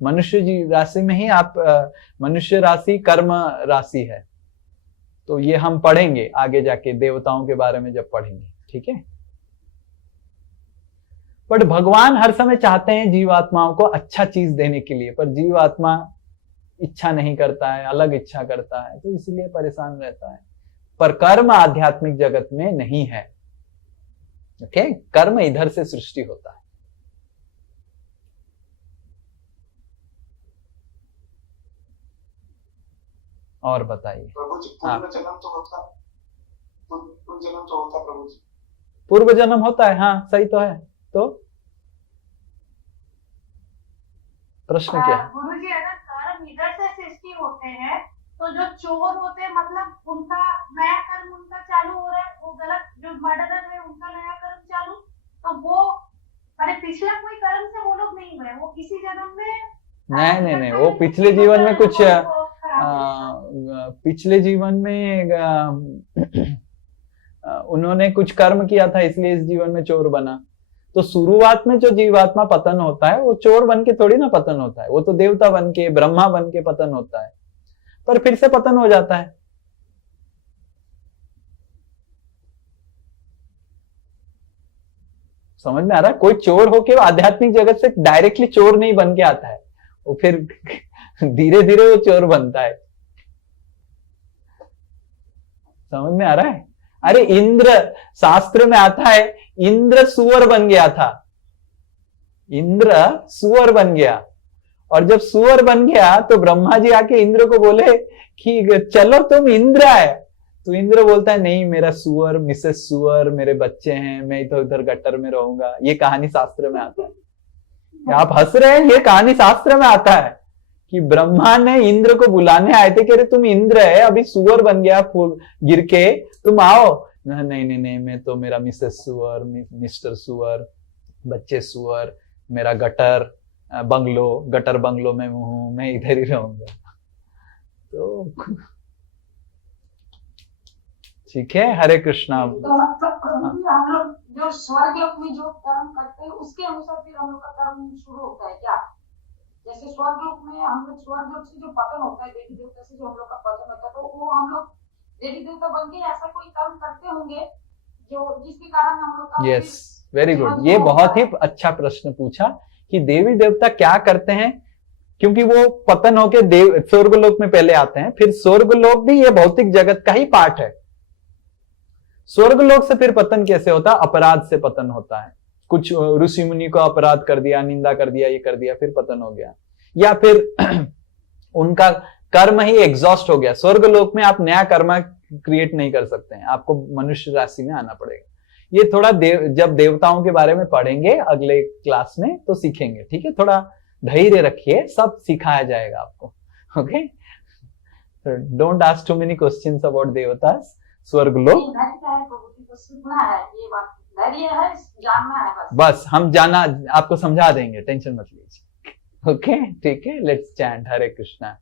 मनुष्य जी राशि में ही आप, मनुष्य राशि कर्म राशि है, तो ये हम पढ़ेंगे आगे जाके देवताओं के बारे में जब पढ़ेंगे, ठीक है? बट भगवान हर समय चाहते हैं जीवात्माओं को अच्छा चीज देने के लिए, पर जीवात्मा इच्छा नहीं करता है, अलग इच्छा करता है, तो इसलिए परेशान रहता है। पर कर्म आध्यात्मिक जगत में नहीं है। ओके, कर्म इधर से सृष्टि होता है। और बताइए प्रभु जी, पूर्व जन्म तो होता, पूर्व जन्म तो होता प्रभु जी। पूर्व जन्म होता है, हाँ सही तो है। तो प्रश्न क्या है? गुरु जी, अगर कर्म इधर से सृष्टि होते हैं तो जो चोर होते हैं मतलब उनका नया कर्म उनका चालू हो रहा है, वो गलत, जो मर्डरर है उनका नया कर्म चालू, तो वो अरे पिछला कोई कर्म से वो लोग नहीं हुए, वो इसी जन्म में नहीं, वो पिछले जीवन में कुछ पिछले जीवन में उन्होंने कुछ कर्म किया था, इसलिए इस जीवन में चोर बना। तो शुरुआत में जो जीवात्मा पतन होता है वो चोर बन के थोड़ी ना पतन होता है, वो तो देवता बन के, ब्रह्मा बन के पतन होता है, पर फिर से पतन हो जाता है। समझ में आ रहा है? कोई चोर होके आध्यात्मिक जगत से डायरेक्टली चोर नहीं बन के आता है, वो फिर धीरे धीरे वो चोर बनता है। समझ में आ रहा है? अरे इंद्र, शास्त्र में आता है इंद्र सुअर बन गया था, इंद्र सुअर बन गया, और जब सुअर बन गया तो ब्रह्मा जी आके इंद्र को बोले कि चलो तुम इंद्र है, तो इंद्र बोलता है नहीं, मेरा सुअर, मिसेस सुअर, मेरे बच्चे हैं, मैं तो इधर गट्टर में रहूंगा। ये कहानी शास्त्र में आता है। आप हंस रहे हैं, ये कहानी शास्त्र में आता है कि ब्रह्मा ने इंद्र को बुलाने आए थे, कह रहे तुम इंद्र है, अभी सुअर बन गया गिर के, तुम आओ। नहीं नहीं नहीं, मैं तो मेरा मिसेस सुअर, मिस्टर सुअर, बच्चे सुअर, मेरा गटर बंगलो में हूं, मैं इधर ही रहूंगा। तो ठीक है, हरे कृष्णा। तो मतलब प्रभु जी हम लोग जो स्वर्ग लोक में जो कर्म करते हैं उसके अनुसार फिर हम लोग का कर्म शुरू होता है क्या? जैसे स्वर्ग लोक में हम लोग स्वर्ग लोक से जो पतन होता है, देवी देवता से जो हम लोग का पतन होता है, तो वो हम लोग देवी देवता बन के ऐसा कोई कर्म करते होंगे जो जिसके कारण हम लोग का यस, वेरी गुड। ये बहुत ही अच्छा प्रश्न पूछा कि देवी देवता क्या करते हैं, क्योंकि वो पतन होके स्वर्गलोक में पहले आते हैं, फिर स्वर्गलोक भी ये भौतिक जगत का ही पार्ट है। स्वर्गलोक से फिर पतन कैसे होता? अपराध से पतन होता है। कुछ ऋषि मुनि को अपराध कर दिया, निंदा कर दिया, ये कर दिया, फिर पतन हो गया, या फिर उनका कर्म ही एग्जॉस्ट हो गया। स्वर्गलोक में आप नया कर्म क्रिएट नहीं कर सकते हैं, आपको मनुष्य राशि में आना पड़ेगा। ये थोड़ा जब देवताओं के बारे में पढ़ेंगे अगले क्लास में तो सीखेंगे, ठीक है? थोड़ा धैर्य रखिए, सब सिखाया जाएगा आपको। Okay, don't ask too many questions about देवतास, स्वर्गलोक। सुनना है, ये बात धैर्य है, जानना है बस हम जाना आपको समझा देंगे, टेंशन मत लीजिए। ओके, ठीक है, लेट्स चैंट हरे कृष्णा।